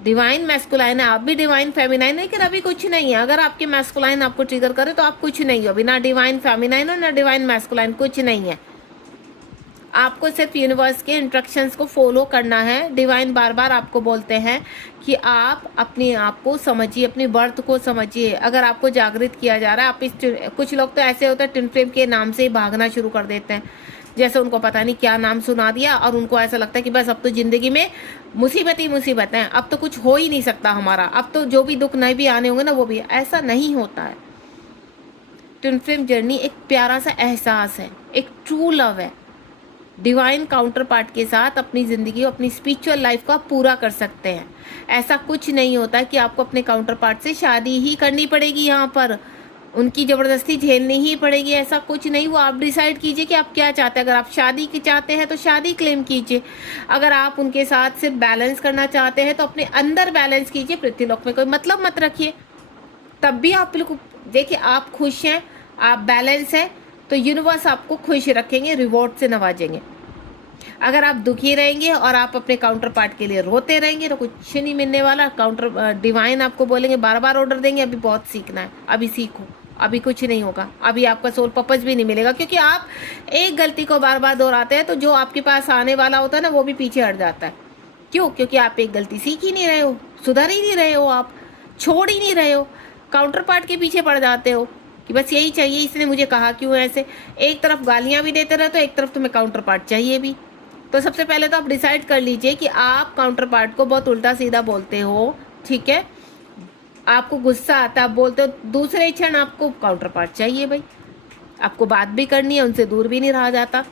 डिवाइन मैस्कुलाइन है, आप भी डिवाइन फेमिनाइन है, लेकिन अभी कुछ नहीं है। अगर आपके मैस्कुलाइन आपको ट्रिगर करे तो आप कुछ नहीं हो अभी, ना डिवाइन फेमिनाइन और ना डिवाइन मैस्कुलाइन, कुछ नहीं है। आपको सिर्फ यूनिवर्स के इंस्ट्रक्शंस को फॉलो करना है। डिवाइन बार बार आपको बोलते हैं कि आप अपने आप को समझिए, अपनी बर्थ को समझिए। अगर आपको जागृत किया जा रहा है, आप इस कुछ लोग तो ऐसे होते हैं ट्विन फ्लेम के नाम से ही भागना शुरू कर देते हैं, जैसे उनको पता नहीं क्या नाम सुना दिया और उनको ऐसा लगता है कि बस अब तो ज़िंदगी में मुसीबत ही मुसीबत है, अब तो कुछ हो ही नहीं सकता हमारा, अब तो जो भी दुख नहीं भी आने होंगे ना वो भी। ऐसा नहीं होता है। ट्विन फ्लेम जर्नी एक प्यारा सा एहसास है, एक ट्रू लव है। डिवाइन काउंटर पार्ट के साथ अपनी ज़िंदगी, अपनी स्पिरिचुअल लाइफ को आप पूरा कर सकते हैं। ऐसा कुछ नहीं होता कि आपको अपने काउंटर पार्ट से शादी ही करनी पड़ेगी, यहाँ पर उनकी ज़बरदस्ती झेलनी ही पड़ेगी, ऐसा कुछ नहीं। वो आप डिसाइड कीजिए कि आप क्या चाहते हैं। अगर आप शादी की चाहते हैं तो शादी क्लेम कीजिए। अगर आप उनके साथ सिर्फ बैलेंस करना चाहते हैं तो अपने अंदर बैलेंस कीजिए, पृथ्वीलोक में कोई मतलब मत रखिए। तब भी आप बिल्कुल देखिए, आप खुश हैं, आप बैलेंस हैं, तो यूनिवर्स आपको खुश रखेंगे, रिवॉर्ड से नवाजेंगे। अगर आप दुखी रहेंगे और आप अपने काउंटर पार्ट के लिए रोते रहेंगे तो कुछ नहीं मिलने वाला। डिवाइन आपको बोलेंगे, बार बार ऑर्डर देंगे, अभी बहुत सीखना है, अभी सीखो, अभी कुछ नहीं होगा, अभी आपका सोल पर्पस भी नहीं मिलेगा। क्योंकि आप एक गलती को बार बार दोहराते हैं तो जो आपके पास आने वाला होता है ना वो भी पीछे हट जाता है। क्यों? क्योंकि आप एक गलती सीख ही नहीं रहे हो, सुधर ही नहीं रहे हो, आप छोड़ ही नहीं रहे हो, काउंटर पार्ट के पीछे पड़ जाते हो कि बस यही चाहिए, इसने मुझे कहा क्यों ऐसे। एक तरफ गालियाँ भी देते रहे तो एक तरफ तुम्हें काउंटर पार्ट चाहिए भी। तो सबसे पहले तो आप डिसाइड कर लीजिए कि आप काउंटर पार्ट को बहुत उल्टा सीधा बोलते हो, ठीक है। आपको गुस्सा आता है, आप बोलते हो, दूसरे क्षण आपको काउंटर पार्ट चाहिए भाई, आपको बात भी करनी है, उनसे दूर भी नहीं रहा जाता।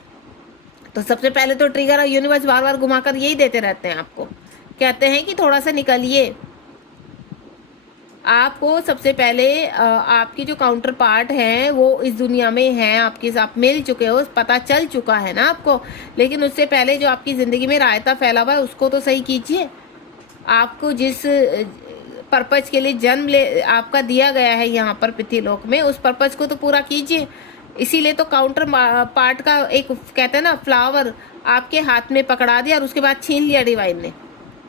तो सबसे पहले तो ट्रिगर और यूनिवर्स बार बार घुमाकर यही देते रहते हैं आपको, कहते हैं कि थोड़ा सा निकलिए। आपको सबसे पहले आपकी जो काउंटर पार्ट हैं वो इस दुनिया में हैं, आपके साथ मिल चुके हो, पता चल चुका है ना आपको। लेकिन उससे पहले जो आपकी ज़िंदगी में रायता फैला हुआ है उसको तो सही कीजिए। आपको जिस पर्पज के लिए जन्म आपका दिया गया है यहाँ पर पृथ्वीलोक में, उस पर्पज को तो पूरा कीजिए। इसीलिए तो काउंटर पार्ट का एक कहते हैं ना फ्लावर आपके हाथ में पकड़ा दिया और उसके बाद छीन लिया डिवाइन ने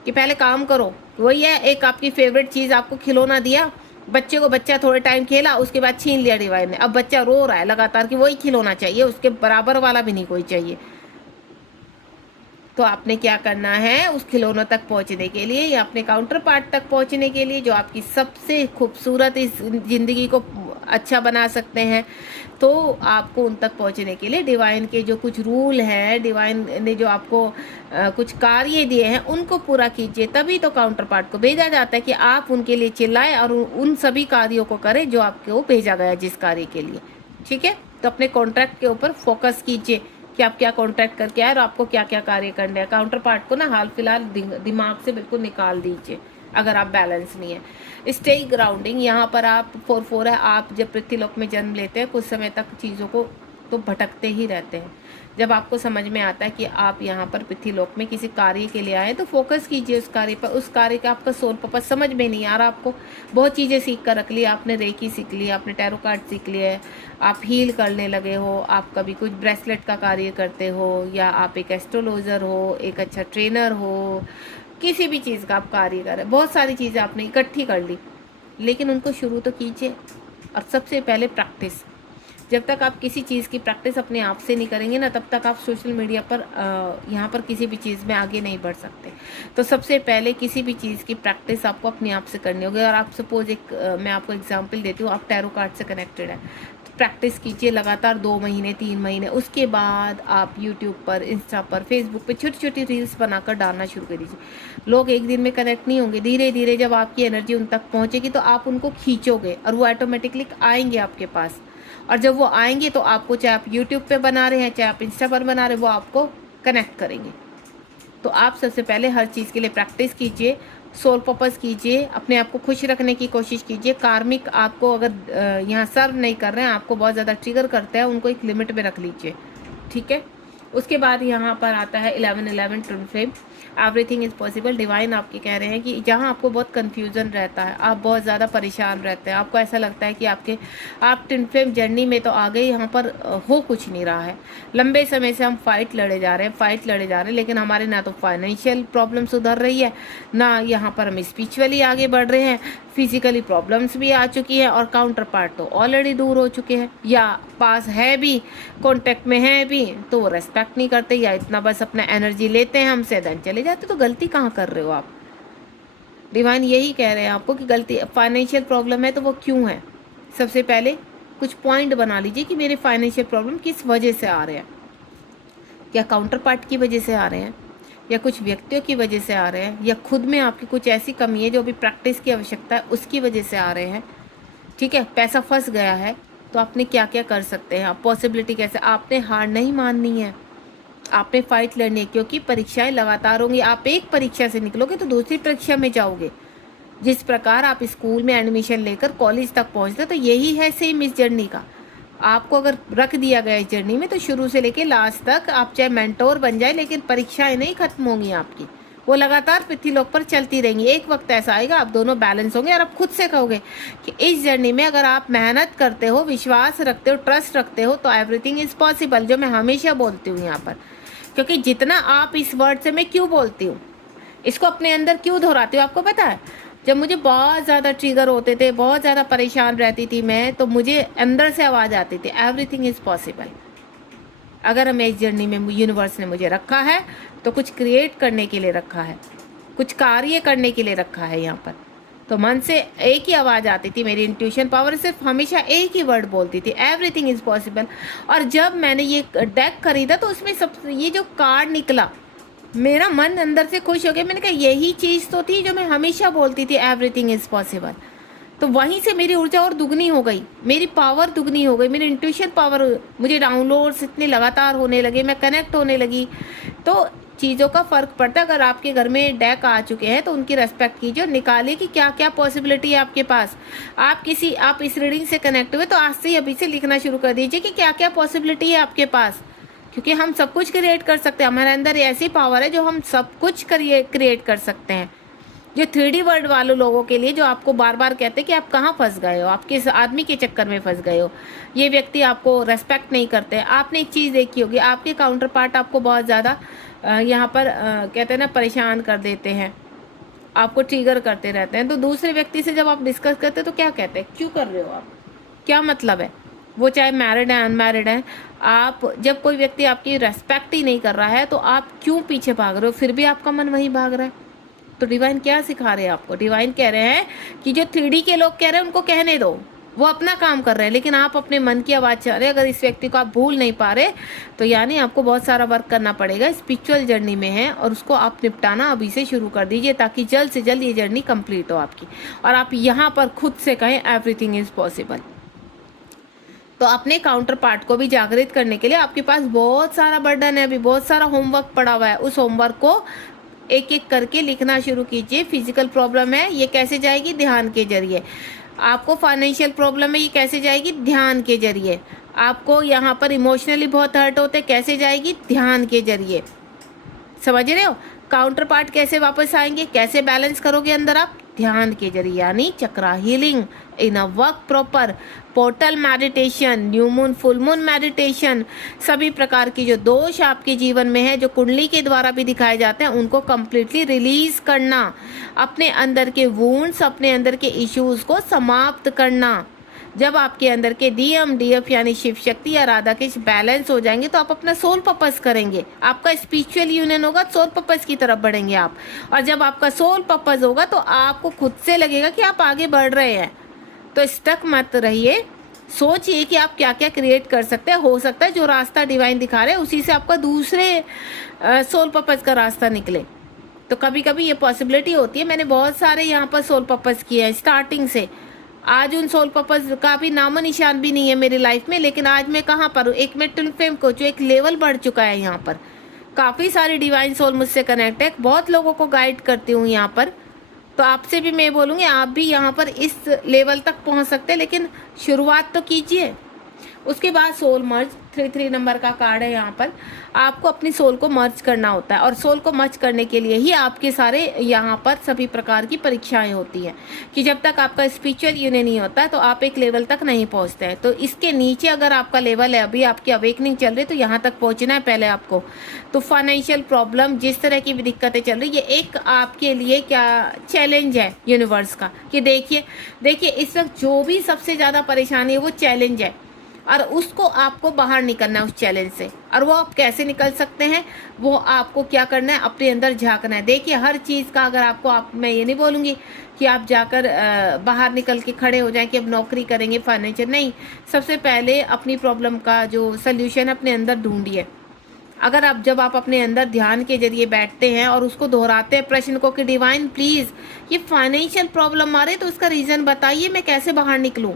कि पहले काम करो। वही है, एक आपकी फेवरेट चीज़ आपको खिलौना दिया, बच्चे को, बच्चा थोड़े टाइम खेला, उसके बाद छीन लिया डिवाइन ने। अब बच्चा रो रहा है लगातार कि वही खिलौना चाहिए, उसके बराबर वाला भी नहीं कोई चाहिए। तो आपने क्या करना है, उस खिलौनों तक पहुंचने के लिए या अपने काउंटर पार्ट तक पहुंचने के लिए, जो आपकी सबसे खूबसूरत इस जिंदगी को अच्छा बना सकते हैं। तो आपको उन तक पहुंचने के लिए डिवाइन के जो कुछ रूल हैं, डिवाइन ने जो आपको कुछ कार्य दिए हैं उनको पूरा कीजिए, तभी तो काउंटर पार्ट को भेजा जाता है कि आप उनके लिए चिल्लाएं और उन सभी कार्यों को करें जो आपको भेजा गया जिस कार्य के लिए। ठीक है, तो अपने कॉन्ट्रैक्ट के ऊपर फोकस कीजिए कि आप क्या कॉन्ट्रैक्ट करके आए और आपको क्या क्या कार्य करने हैं। काउंटर पार्ट को ना हाल फिलहाल दिमाग से बिल्कुल निकाल दीजिए अगर आप बैलेंस नहीं है। स्टे ग्राउंडिंग, यहाँ पर आप 4-4 है, आप जब पृथ्वीलोक में जन्म लेते हैं कुछ समय तक चीज़ों को तो भटकते ही रहते हैं। जब आपको समझ में आता है कि आप यहाँ पर पृथ्वीलोक में किसी कार्य के लिए आए तो फोकस कीजिए उस कार्य पर। उस कार्य का आपका सोल पर्पस समझ में नहीं आ रहा, आपको बहुत चीज़ें सीख कर रख ली, आपने रेकी सीख ली, आपने टैरो कार्ड सीख लिया है, आप हील करने लगे हो, आप कभी कुछ ब्रेसलेट का कार्य करते हो, या आप एक एस्ट्रोलॉजर हो, एक अच्छा ट्रेनर हो, किसी भी चीज़ का आप कार्य कर रहे हैं, बहुत सारी चीज़ें आपने इकट्ठी कर ली, लेकिन उनको शुरू तो कीजिए। और सबसे पहले प्रैक्टिस। जब तक आप किसी चीज़ की प्रैक्टिस अपने आप से नहीं करेंगे ना, तब तक आप सोशल मीडिया पर यहाँ पर किसी भी चीज़ में आगे नहीं बढ़ सकते। तो सबसे पहले किसी भी चीज़ की प्रैक्टिस आपको अपने आप से करनी होगी। और आप सपोज मैं आपको एग्जांपल देती हूँ, आप टैरो कार्ड से कनेक्टेड है तो प्रैक्टिस कीजिए लगातार 2 महीने 3 महीने। उसके बाद आप यूट्यूब पर, इंस्टा पर, फेसबुक पर छोटी छोटी रील्स बनाकर डालना शुरू कर दीजिए। लोग एक दिन में कनेक्ट नहीं होंगे, धीरे धीरे जब आपकी एनर्जी उन तक पहुँचेगी तो आप उनको खींचोगे और वो ऑटोमेटिकली आएंगे आपके पास। और जब वो आएंगे तो आपको, चाहे आप यूट्यूब पे बना रहे हैं चाहे आप इंस्टा पर बना रहे हैं, वो आपको कनेक्ट करेंगे। तो आप सबसे पहले हर चीज़ के लिए प्रैक्टिस कीजिए, सोल पर्पस कीजिए, अपने आप को खुश रखने की कोशिश कीजिए। कार्मिक आपको अगर यहाँ सर्व नहीं कर रहे हैं, आपको बहुत ज़्यादा ट्रिगर करते हैं, उनको एक लिमिट में रख लीजिए। ठीक है, उसके बाद यहाँ पर आता है 11-11 twin flame, everything is possible. Divine आपके कह रहे हैं कि जहाँ आपको बहुत कन्फ्यूज़न रहता है, आप बहुत ज़्यादा परेशान रहते हैं, आपको ऐसा लगता है कि आप ट्विन फ्लेम जर्नी में तो आ गए, यहाँ पर हो कुछ नहीं रहा है। लंबे समय से हम फाइट लड़े जा रहे हैं, लेकिन हमारे ना तो फाइनेंशियल प्रॉब्लम सुधर रही है, ना यहाँ पर हम स्पिरिचुअली आगे बढ़ रहे हैं, फिजिकली प्रॉब्लम्स भी आ चुकी है और काउंटर पार्ट तो ऑलरेडी दूर हो चुके हैं, या पास है भी, कॉन्टेक्ट में है भी, तो वो रेस्पेक्ट नहीं करते, या इतना बस अपना एनर्जी लेते हैं हमसे देन चले जाते। तो गलती कहाँ कर रहे हो आप? डिवाइन यही कह रहे हैं आपको कि गलती फाइनेंशियल प्रॉब्लम है तो वो क्यों है। सबसे पहले कुछ पॉइंट बना लीजिए कि मेरे फाइनेंशियल प्रॉब्लम किस वजह से आ रहे हैं। क्या काउंटर पार्ट की वजह से आ रहे हैं, या कुछ व्यक्तियों की वजह से आ रहे हैं, या खुद में आपकी कुछ ऐसी कमी है जो अभी प्रैक्टिस की आवश्यकता है उसकी वजह से आ रहे हैं। ठीक है, पैसा फंस गया है तो आपने क्या क्या कर सकते हैं, आप पॉसिबिलिटी कैसे, आपने हार नहीं माननी है, आपने फाइट लड़नी है, क्योंकि परीक्षाएं लगातार होंगी। आप एक परीक्षा से निकलोगे तो दूसरी परीक्षा में जाओगे। जिस प्रकार आप स्कूल में एडमिशन लेकर कॉलेज तक पहुंचते तो यही है सेम इस जर्नी का। आपको अगर रख दिया गया इस जर्नी में तो शुरू से लेकर लास्ट तक आप चाहे मेंटोर बन जाए, लेकिन परीक्षाएं नहीं खत्म होंगी आपकी, वो लगातार पृथ्वीलोक पर चलती रहेंगी। एक वक्त ऐसा आएगा आप दोनों बैलेंस होंगे और आप खुद से कहोगे कि इस जर्नी में अगर आप मेहनत करते हो, विश्वास रखते हो, ट्रस्ट रखते हो तो एवरीथिंग इज पॉसिबल, जो मैं हमेशा बोलती हूँ यहाँ पर। क्योंकि जितना आप इस वर्ड से, मैं क्यों बोलती हूँ, इसको अपने अंदर क्यों दोहराती हूँ आपको पता है? जब मुझे बहुत ज़्यादा ट्रिगर होते थे, बहुत ज़्यादा परेशान रहती थी मैं, तो मुझे अंदर से आवाज़ आती थी एवरीथिंग इज़ पॉसिबल। अगर मैं इस जर्नी में यूनिवर्स ने मुझे रखा है तो कुछ क्रिएट करने के लिए रखा है, कुछ कार्य करने के लिए रखा है यहाँ पर। तो मन से एक ही आवाज़ आती थी, मेरी इंट्यूशन पावर सिर्फ हमेशा एक ही वर्ड बोलती थी, एवरीथिंग इज़ पॉसिबल। और जब मैंने ये डेक खरीदा तो उसमें सब ये जो कार्ड निकला, मेरा मन अंदर से खुश हो गया। मैंने कहा यही चीज़ तो थी जो मैं हमेशा बोलती थी, एवरीथिंग इज़ पॉसिबल। तो वहीं से मेरी ऊर्जा और दुगनी हो गई, मेरी पावर दुगनी हो गई, मेरी इंट्यूशन पावर, मुझे डाउनलोड्स इतने लगातार होने लगे, मैं कनेक्ट होने लगी। तो चीज़ों का फ़र्क पड़ता है। अगर आपके घर में डेक आ चुके हैं तो उनकी रेस्पेक्ट कीजिए और निकालिए कि क्या क्या पॉसिबिलिटी है आपके पास। आप इस रीडिंग से कनेक्ट हुए तो आज से ही अभी से लिखना शुरू कर दीजिए कि क्या क्या पॉसिबिलिटी है आपके पास, क्योंकि हम सब कुछ क्रिएट कर सकते हैं। हमारे अंदर ऐसी पावर है जो हम सब कुछ क्रिएट कर सकते हैं। जो 3D वर्ल्ड वालों लोगों के लिए, जो आपको बार बार कहते हैं कि आप कहाँ फंस गए हो, आप किस आदमी के चक्कर में फंस गए हो, ये व्यक्ति आपको रेस्पेक्ट नहीं करते। आपने एक चीज़ देखी होगी, आपके काउंटर पार्ट आपको बहुत ज़्यादा यहाँ पर कहते हैं ना, परेशान कर देते हैं, आपको ट्रिगर करते रहते हैं। तो दूसरे व्यक्ति से जब आप डिस्कस करते हैं तो क्या कहते हैं, क्यों कर रहे हो आप, क्या मतलब है, वो चाहे मैरिड है अनमैरिड है। आप जब कोई व्यक्ति आपकी रेस्पेक्ट ही नहीं कर रहा है तो आप क्यों पीछे भाग रहे हो, फिर भी आपका मन वहीं भाग रहा है। तो डिवाइन क्या सिखा रहे हैं आपको? डिवाइन कह रहे हैं कि जो 3D के लोग कह रहे हैं उनको कहने दो, वो अपना काम कर रहे हैं, लेकिन आप अपने मन की आवाज़ चाह रहे हैं। अगर इस व्यक्ति को आप भूल नहीं पा रहे तो यानी आपको बहुत सारा वर्क करना पड़ेगा, स्पिरिचुअल जर्नी में है, और उसको आप निपटाना अभी से शुरू कर दीजिए ताकि जल्द से जल्द ये जर्नी कंप्लीट हो आपकी, और आप यहाँ पर खुद से कहें एवरीथिंग इज पॉसिबल। तो अपने काउंटर पार्ट को भी जागृत करने के लिए आपके पास बहुत सारा बर्डन है, अभी बहुत सारा होमवर्क पड़ा हुआ है। उस होमवर्क को एक एक करके लिखना शुरू कीजिए। फिजिकल प्रॉब्लम है, ये कैसे जाएगी? ध्यान के जरिए। आपको फाइनेंशियल प्रॉब्लम है, ये कैसे जाएगी? ध्यान के जरिए। आपको यहाँ पर इमोशनली बहुत हर्ट होते, कैसे जाएगी? ध्यान के जरिए। समझ रहे हो? काउंटर पार्ट कैसे वापस आएंगे, कैसे बैलेंस करोगे अंदर आप? ध्यान के जरिए, यानी chakra healing, in a work proper, portal meditation, new moon full moon meditation, सभी प्रकार की जो दोष आपके जीवन में है, जो कुंडली के द्वारा भी दिखाए जाते हैं, उनको कम्प्लीटली रिलीज करना, अपने अंदर के वुंड्स, अपने अंदर के इश्यूज को समाप्त करना। जब आपके अंदर के DMDF यानी शिव शक्ति या राधा कृष्ण बैलेंस हो जाएंगे तो आप अपना सोल पर्पस करेंगे, आपका स्पिरिचुअल यूनियन होगा, सोल पर्पस की तरफ बढ़ेंगे आप। और जब आपका सोल पर्पस होगा तो आपको खुद से लगेगा कि आप आगे बढ़ रहे हैं। तो स्टक मत रहिए, सोचिए कि आप क्या क्या क्रिएट कर सकते हैं। हो सकता है जो रास्ता डिवाइन दिखा रहे हैं उसी से आपका दूसरे सोल पर्पस का रास्ता निकले। तो कभी कभी ये पॉसिबिलिटी होती है। मैंने बहुत सारे यहाँ पर सोल पर्पस किए हैं स्टार्टिंग से। आज उन सोल पर्पस का भी नामो निशान भी नहीं है मेरी लाइफ में, लेकिन आज मैं कहाँ पर हूँ? एक मैं ट्विन फ्लेम कोच, एक लेवल बढ़ चुका है यहाँ पर। काफ़ी सारे डिवाइन सोल मुझसे कनेक्ट है, बहुत लोगों को गाइड करती हूँ यहाँ पर। तो आपसे भी मैं बोलूँगी आप भी यहाँ पर इस लेवल तक पहुँच सकते हैं, लेकिन शुरुआत तो कीजिए। उसके बाद सोल मर्ज 33 नंबर का कार्ड है। यहाँ पर आपको अपनी सोल को मर्ज करना होता है, और सोल को मर्ज करने के लिए ही आपके सारे यहाँ पर सभी प्रकार की परीक्षाएं होती हैं, कि जब तक आपका स्पिरिचुअल यूनियन नहीं होता है तो आप एक लेवल तक नहीं पहुँचते हैं। तो इसके नीचे अगर आपका लेवल है, अभी आपकी अवेकनिंग चल रही है, तो यहाँ तक पहुँचना है पहले आपको। तो फाइनेंशियल प्रॉब्लम, जिस तरह की भी दिक्कतें चल रही है, ये एक आपके लिए क्या चैलेंज है यूनिवर्स का, कि देखिए इस वक्त जो भी सबसे ज़्यादा परेशानी है वो चैलेंज है, और उसको आपको बाहर निकलना है उस चैलेंज से। और वो आप कैसे निकल सकते हैं? वो आपको क्या करना है? अपने अंदर झांकना है। देखिए हर चीज़ का अगर मैं ये नहीं बोलूँगी कि आप जाकर बाहर निकल के खड़े हो जाएं कि अब नौकरी करेंगे फाइनेंशियल, नहीं। सबसे पहले अपनी प्रॉब्लम का जो सल्यूशन है अपने अंदर ढूंढिए। जब आप अपने अंदर ध्यान के जरिए बैठते हैं और उसको दोहराते हैं प्रश्न को कि डिवाइन प्लीज़ ये फाइनेंशियल प्रॉब्लम आ रही है तो उसका रीज़न बताइए, मैं कैसे बाहर निकलूँ।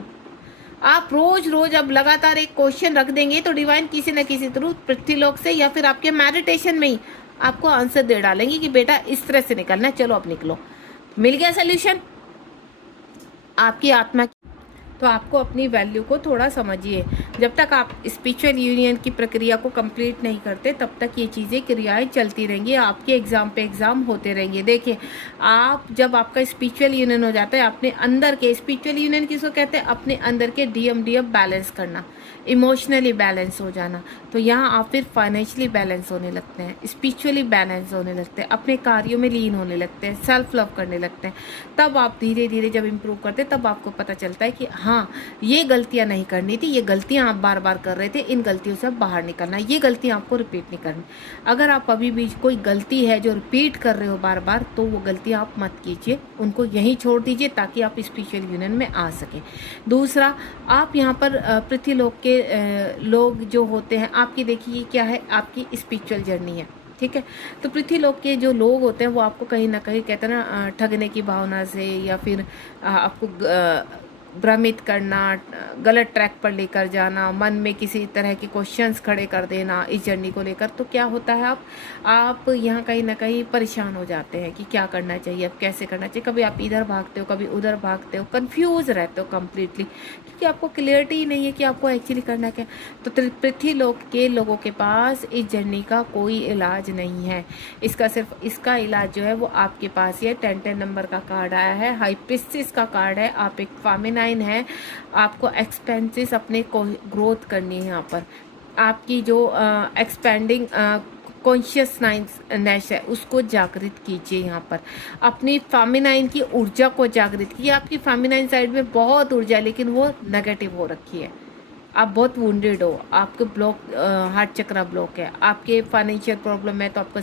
आप रोज अब लगातार एक क्वेश्चन रख देंगे तो डिवाइन किसी न किसी थ्रू पृथ्वीलोक से या फिर आपके मेडिटेशन में ही आपको आंसर दे डालेंगे कि बेटा इस तरह से निकलना है, चलो अब निकलो। मिल गया सोल्यूशन आपकी आत्मा की। तो आपको अपनी वैल्यू को थोड़ा समझिए। जब तक आप स्पिरिचुअल यूनियन की प्रक्रिया को कंप्लीट नहीं करते तब तक ये चीज़ें क्रियाएं चलती रहेंगी, आपके एग्ज़ाम पे एग्ज़ाम होते रहेंगे। देखिए आप जब आपका स्पिरिचुअल यूनियन हो जाता है, अपने अंदर के स्पिरिचुअल यूनियन किसको कहते हैं? अपने अंदर के DMDF बैलेंस करना, इमोशनली बैलेंस हो जाना। तो यहाँ आप फिर फाइनेंशियली बैलेंस होने लगते हैं, स्पिरिचुअली बैलेंस होने लगते हैं, अपने कार्यों में लीन होने लगते हैं, सेल्फ लव करने लगते हैं। तब आप धीरे धीरे जब इम्प्रूव करते हैं तब आपको पता चलता है कि हाँ ये गलतियां नहीं करनी थी, ये गलतियां आप बार बार कर रहे थे, इन गलतियों से बाहर निकलना, ये गलतियां आपको रिपीट नहीं करनी। अगर आप अभी भी कोई गलती है जो रिपीट कर रहे हो बार बार, तो वो गलतियां आप मत कीजिए, उनको यहीं छोड़ दीजिए ताकि आप स्पिरिचुअल यूनियन में आ सकें। दूसरा, आप यहाँ पर पृथ्वीलोक के लोग जो होते हैं, आपकी देखिए क्या है, आपकी स्पिरिचुअल जर्नी है, ठीक है। तो पृथ्वीलोक के जो लोग होते हैं वो आपको कहीं ना कहीं कहते हैं ना ठगने की भावना से, या फिर आपको भ्रमित करना, गलत ट्रैक पर लेकर जाना, मन में किसी तरह के क्वेश्चंस खड़े कर देना इस जर्नी को लेकर। तो क्या होता है, आप यहाँ कहीं ना कहीं परेशान हो जाते हैं कि क्या करना चाहिए, अब कैसे करना चाहिए। कभी आप इधर भागते हो, कभी उधर भागते हो, कंफ्यूज रहते हो कम्प्लीटली, क्योंकि आपको क्लियरिटी ही नहीं है कि आपको एक्चुअली करना क्या। तो पृथ्वीलोक के लोगों के पास इस जर्नी का कोई इलाज नहीं है। इसका इलाज जो है वो आपके पास ही है। 10 नंबर का कार्ड आया है, हाई प्रिस्टेस का कार्ड है, आप एक फेमिनाइन है। आपको एक्सपेंसेस अपने को ग्रोथ करनी है। यहाँ पर आपकी जो एक्सपेंडिंग कॉन्शियसनेस है उसको जागृत कीजिए। यहाँ पर अपनी फेमिनाइन की ऊर्जा को जागृत कीजिए। आपकी फेमिनाइन साइड में बहुत ऊर्जा है लेकिन वो नेगेटिव हो रखी है, आप बहुत वुंडेड हो, आपके ब्लॉक हार्ट चक्रा ब्लॉक है, आपके फाइनेंशियल प्रॉब्लम है तो आपका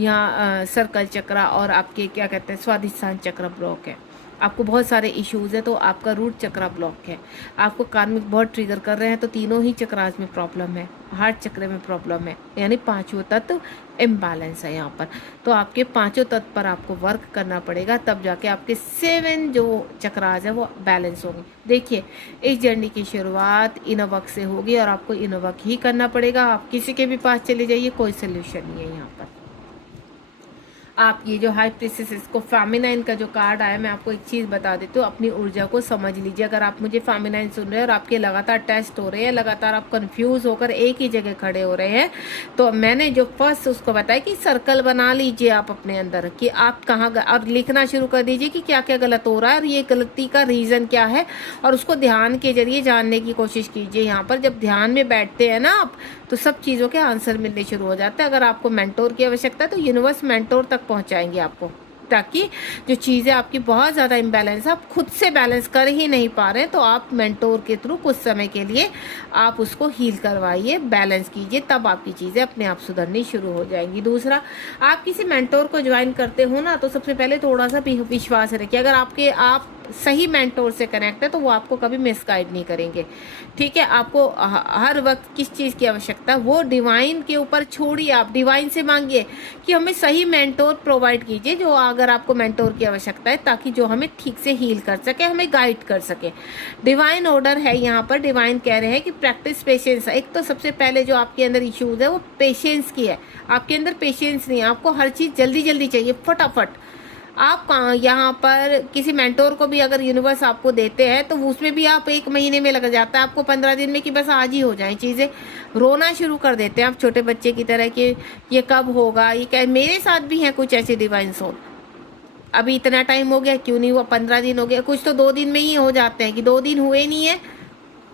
यहाँ सर्कल चक्रा और आपके क्या कहते हैं स्वादिष्ठान चक्र ब्लॉक है। आपको बहुत सारे इश्यूज है, तो आपका रूट चक्रा ब्लॉक है, आपको कार्मिक बहुत ट्रिगर कर रहे हैं, तो तीनों ही चक्रास में प्रॉब्लम है, हार्ट चक्र में प्रॉब्लम है, यानी पांचों तत्व इम्बैलेंस है यहाँ पर। तो आपके पांचों तत्व पर आपको वर्क करना पड़ेगा, तब जाके आपके 7 जो चक्रास है वो बैलेंस होंगे। देखिए, इस जर्नी की शुरुआत इनर वर्क से होगी और आपको इनर वर्क ही करना पड़ेगा। आप किसी के भी पास चले जाइए, कोई सोल्यूशन नहीं है यहाँ पर। आप ये जो हाई प्रीसेस, इसको फेमिनाइन का जो कार्ड आया, मैं आपको एक चीज़ बता देती हूँ, अपनी ऊर्जा को समझ लीजिए। अगर आप मुझे फेमिनाइन सुन रहे हैं और आपके लगातार टेस्ट हो रहे हैं, लगातार आप कंफ्यूज होकर एक ही जगह खड़े हो रहे हैं, तो मैंने जो फर्स्ट उसको बताया कि सर्कल बना लीजिए आप अपने अंदर कि आप कहाँ, और लिखना शुरू कर दीजिए कि क्या क्या गलत हो रहा है और ये गलती का रीज़न क्या है, और उसको ध्यान के जरिए जानने की कोशिश कीजिए। यहाँ पर जब ध्यान में बैठते हैं ना आप, तो सब चीज़ों के आंसर मिलने शुरू हो जाते हैं। अगर आपको मेंटोर की आवश्यकता है तो यूनिवर्स मेंटोर तक पहुंचाएंगे आपको, ताकि जो चीज़ें आपकी बहुत ज़्यादा इम्बैलेंस है, आप खुद से बैलेंस कर ही नहीं पा रहे हैं, तो आप मेंटोर के थ्रू कुछ समय के लिए आप उसको हील करवाइए, बैलेंस कीजिए, तब आपकी चीज़ें अपने आप सुधरनी शुरू हो जाएंगी। दूसरा, आप किसी मेंटोर को ज्वाइन करते हो ना, तो सबसे पहले थोड़ा सा विश्वास रखिए। अगर आप सही मेंटोर से कनेक्ट है तो वो आपको कभी मिसगाइड नहीं करेंगे, ठीक है। आपको हर वक्त किस चीज़ की आवश्यकता है वो डिवाइन के ऊपर छोड़िए, आप डिवाइन से मांगिए कि हमें सही मेंटोर प्रोवाइड कीजिए, जो अगर आपको मेंटोर की आवश्यकता है, ताकि जो हमें ठीक से हील कर सके, हमें गाइड कर सके। डिवाइन ऑर्डर है यहाँ पर, डिवाइन कह रहे हैं कि प्रैक्टिस पेशेंस। एक तो सबसे पहले जो आपके अंदर इश्यूज है वो पेशेंस की है, आपके अंदर पेशेंस नहीं है, आपको हर चीज़ जल्दी जल्दी चाहिए, फटाफट। आप यहाँ पर किसी मेंटोर को भी अगर यूनिवर्स आपको देते हैं तो उसमें भी आप 1 महीने में लग जाता है, आपको 15 दिन में कि बस आज ही हो जाए चीज़ें। रोना शुरू कर देते हैं आप छोटे बच्चे की तरह कि ये कब होगा, ये क्या। मेरे साथ भी हैं कुछ ऐसे डिवाइन सोल, अभी इतना टाइम हो गया, क्यों नहीं हुआ, 15 दिन हो गया, कुछ तो 2 दिन में ही हो जाते हैं कि 2 दिन हुए नहीं है,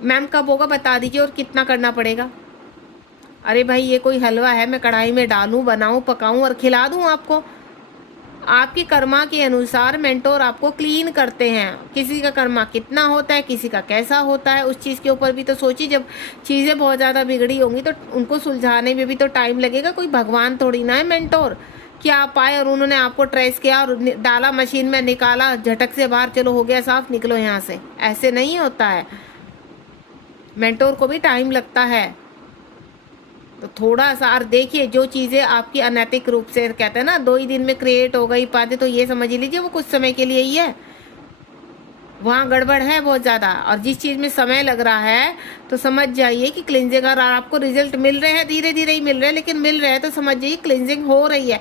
मैम कब होगा बता दीजिए और कितना करना पड़ेगा। अरे भाई, ये कोई हलवा है मैं कढ़ाई में डालूं, बनाऊं, पकाऊं और खिला दूं आपको? आपकी कर्मा के अनुसार मेंटोर आपको क्लीन करते हैं। किसी का कर्मा कितना होता है, किसी का कैसा होता है, उस चीज़ के ऊपर भी तो सोचिए। जब चीज़ें बहुत ज़्यादा बिगड़ी होंगी तो उनको सुलझाने में भी तो टाइम लगेगा। कोई भगवान थोड़ी ना है मेंटोर कि आप आए और उन्होंने आपको ट्रेस किया और डाला मशीन में, निकाला झटक से बाहर, चलो हो गया साफ, निकलो यहाँ से। ऐसे नहीं होता है, मेंटोर को भी टाइम लगता है। तो थोड़ा सा और देखिए, जो चीज़ें आपकी अनैतिक रूप से कहते हैं ना 2 ही दिन में क्रिएट हो गई पाते, तो ये समझ लीजिए वो कुछ समय के लिए ही है, वहाँ गड़बड़ है बहुत ज़्यादा। और जिस चीज़ में समय लग रहा है तो समझ जाइए कि क्लिनजिंग, अगर आपको रिजल्ट मिल रहे हैं, धीरे धीरे ही मिल रहे हैं, लेकिन मिल रहे हैं तो समझ जाइए क्लिनजिंग हो रही है।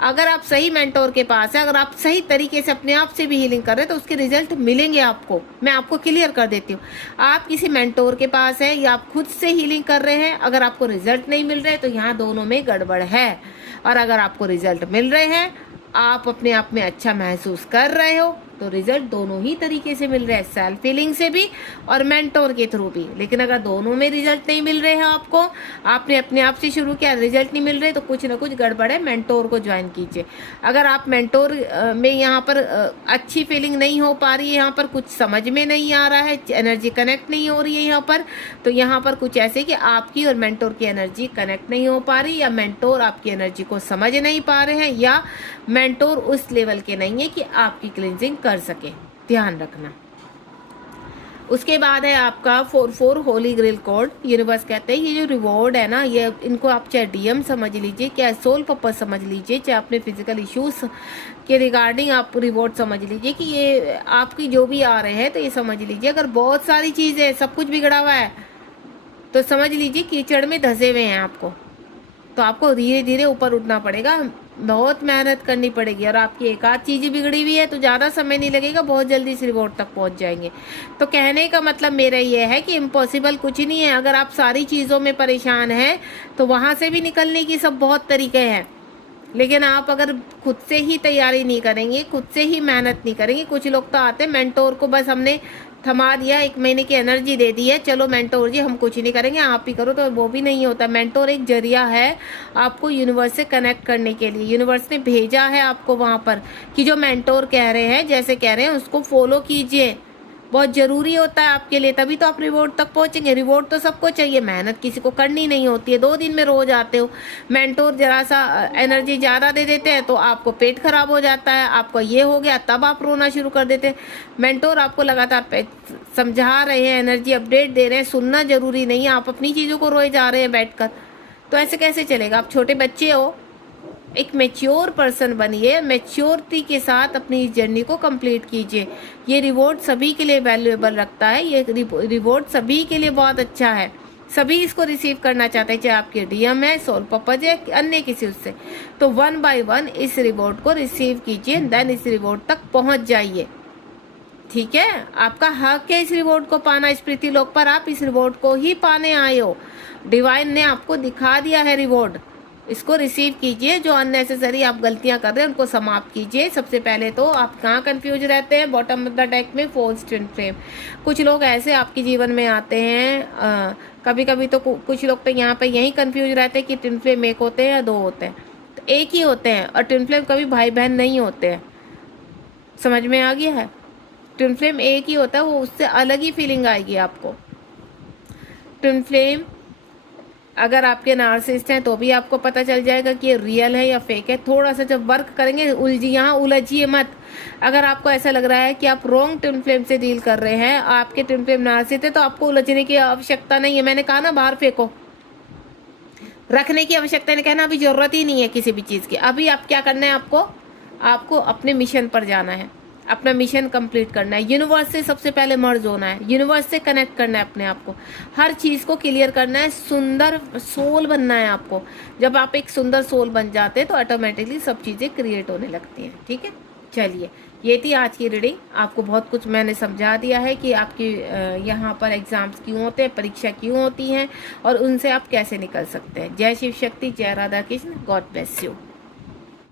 अगर आप सही मेंटोर के पास है, अगर आप सही तरीके से अपने आप से भी हीलिंग कर रहे हैं तो उसके रिजल्ट मिलेंगे आपको। मैं आपको क्लियर कर देती हूँ, आप किसी मेंटोर के पास है या आप खुद से हीलिंग कर रहे हैं, अगर आपको रिजल्ट नहीं मिल रहे तो यहाँ दोनों में गड़बड़ है। और अगर आपको रिजल्ट मिल रहे हैं, आप अपने आप में अच्छा महसूस कर रहे हो, तो रिजल्ट दोनों ही तरीके से मिल रहे हैं, सेल्फ फीलिंग से भी और मेंटोर के थ्रू भी। लेकिन अगर दोनों में रिजल्ट नहीं मिल रहे हैं आपको, आपने अपने आप से शुरू किया, रिजल्ट नहीं मिल रहे, तो कुछ ना कुछ गड़बड़ है, मेंटोर को ज्वाइन कीजिए। अगर आप मेंटोर में यहाँ पर अच्छी फीलिंग नहीं हो पा रही है, यहाँ पर कुछ समझ में नहीं आ रहा है, एनर्जी कनेक्ट नहीं हो रही है यहाँ पर, तो यहाँ पर कुछ ऐसे कि आपकी और मेंटोर की एनर्जी कनेक्ट नहीं हो पा रही, या मेंटोर आपकी एनर्जी को समझ नहीं पा रहे हैं, या मेंटोर उस लेवल के नहीं है कि आपकी क्लींजिंग कर सके, ध्यान रखना। उसके बाद है आपका 4 होली ग्रेल कोड। यूनिवर्स कहते हैं ये जो रिवॉर्ड है ना, ये इनको आप चाहे डीएम समझ लीजिए, चाहे सोल पर्पस समझ लीजिए, चाहे अपने फिजिकल इश्यूज के रिगार्डिंग आप रिवॉर्ड समझ लीजिए, कि ये आपकी जो भी आ रहे हैं तो ये समझ लीजिए। अगर बहुत सारी चीज़ें, सब कुछ बिगड़ा हुआ है, तो समझ लीजिए कीचड़ में धंसे हुए हैं आपको, तो आपको धीरे धीरे ऊपर उठना पड़ेगा, बहुत मेहनत करनी पड़ेगी। और आपकी एक आध चीज़ें बिगड़ी हुई है तो ज़्यादा समय नहीं लगेगा, बहुत जल्दी इस रिवॉर्ड तक पहुंच जाएंगे। तो कहने का मतलब मेरा ये है कि इम्पॉसिबल कुछ नहीं है। अगर आप सारी चीज़ों में परेशान हैं तो वहाँ से भी निकलने की सब बहुत तरीके हैं, लेकिन आप अगर खुद से ही तैयारी नहीं करेंगे, खुद से ही मेहनत नहीं करेंगे। कुछ लोग तो आते हैं, मेंटोर को बस हमने थमा दिया, 1 महीने की एनर्जी दे दी है, चलो मेंटोर जी हम कुछ नहीं करेंगे, आप ही करो, तो वो भी नहीं होता। मेंटोर एक जरिया है आपको यूनिवर्स से कनेक्ट करने के लिए। यूनिवर्स ने भेजा है आपको वहाँ पर कि जो मेंटोर कह रहे हैं, जैसे कह रहे हैं उसको फॉलो कीजिए, बहुत ज़रूरी होता है आपके लिए, तभी तो आप रिवॉर्ड तक पहुंचेंगे। रिवॉर्ड तो सबको चाहिए, मेहनत किसी को करनी नहीं होती है। 2 दिन में रोज आते हो, मेंटोर जरा सा एनर्जी ज़्यादा दे देते हैं तो आपको पेट खराब हो जाता है, आपको ये हो गया, तब आप रोना शुरू कर देते हैं। मेंटोर आपको लगातार समझा रहे हैं, एनर्जी अपडेट दे रहे हैं, सुनना जरूरी नहीं है, आप अपनी चीज़ों को रोए जा रहे हैं बैठकर, तो ऐसे कैसे चलेगा। आप छोटे बच्चे हो, एक मैच्योर पर्सन बनिए, मैच्योरिटी के साथ अपनी इस जर्नी को कंप्लीट कीजिए। ये रिवॉर्ड सभी के लिए वैल्यूएबल रखता है, ये रिवॉर्ड सभी के लिए बहुत अच्छा है, सभी इसको रिसीव करना चाहते हैं, चाहे आपके डीएम है, सोल पर्पज है, अन्य किसी उससे। तो 1 बाय 1 इस रिवॉर्ड को रिसीव कीजिए, देन इस रिवॉर्ड तक पहुंच जाइए। ठीक है, आपका हक है इस रिवॉर्ड को पाना, इस पृथ्वी लोक पर आप इस रिवॉर्ड को ही पाने आए हो। डिवाइन ने आपको दिखा दिया है रिवॉर्ड, इसको रिसीव कीजिए। जो अननेसेसरी आप गलतियां कर रहे हैं उनको समाप्त कीजिए। सबसे पहले तो आप कहाँ कंफ्यूज रहते हैं, बॉटम ऑफ द डेक में फॉल्स ट्विन फ्लेम। कुछ लोग ऐसे आपके जीवन में आते हैं, कभी कभी तो कुछ लोग तो यहाँ पे यही कंफ्यूज रहते हैं कि ट्विन फ्लेम एक होते हैं या 2 होते हैं। तो एक ही होते हैं, और ट्विन फ्लेम कभी भाई बहन नहीं होते हैं। समझ में आ गया है, ट्विन फ्लेम एक ही होता है, वो उससे अलग ही फीलिंग आएगी आपको। ट्विन फ्लेम अगर आपके नार्सिसिस्ट हैं तो भी आपको पता चल जाएगा कि ये रियल है या फेक है। थोड़ा सा जब वर्क करेंगे, यहाँ उलझिए मत। अगर आपको ऐसा लग रहा है कि आप रॉन्ग ट्विन फ्लेम से डील कर रहे हैं, आपके ट्विन फ्लेम नार्सिसिस्ट है, तो आपको उलझने की आवश्यकता नहीं है। मैंने कहा ना, बाहर फेंको, रखने की आवश्यकता नहीं, कहना अभी जरूरत ही नहीं है किसी भी चीज़ की। अभी आप क्या करना है, आपको अपने मिशन पर जाना है, अपना मिशन कंप्लीट करना है। यूनिवर्स से सबसे पहले मर्ज होना है, यूनिवर्स से कनेक्ट करना है अपने आप को, हर चीज़ को क्लियर करना है, सुंदर सोल बनना है आपको। जब आप एक सुंदर सोल बन जाते हैं तो ऑटोमेटिकली सब चीज़ें क्रिएट होने लगती हैं। ठीक है, चलिए, ये थी आज की रीडिंग। आपको बहुत कुछ मैंने समझा दिया है कि आपकी यहाँ पर एग्जाम्स क्यों होते हैं, परीक्षा क्यों होती हैं, और उनसे आप कैसे निकल सकते हैं। जय शिव शक्ति, जय Radha Krishna, God bless you.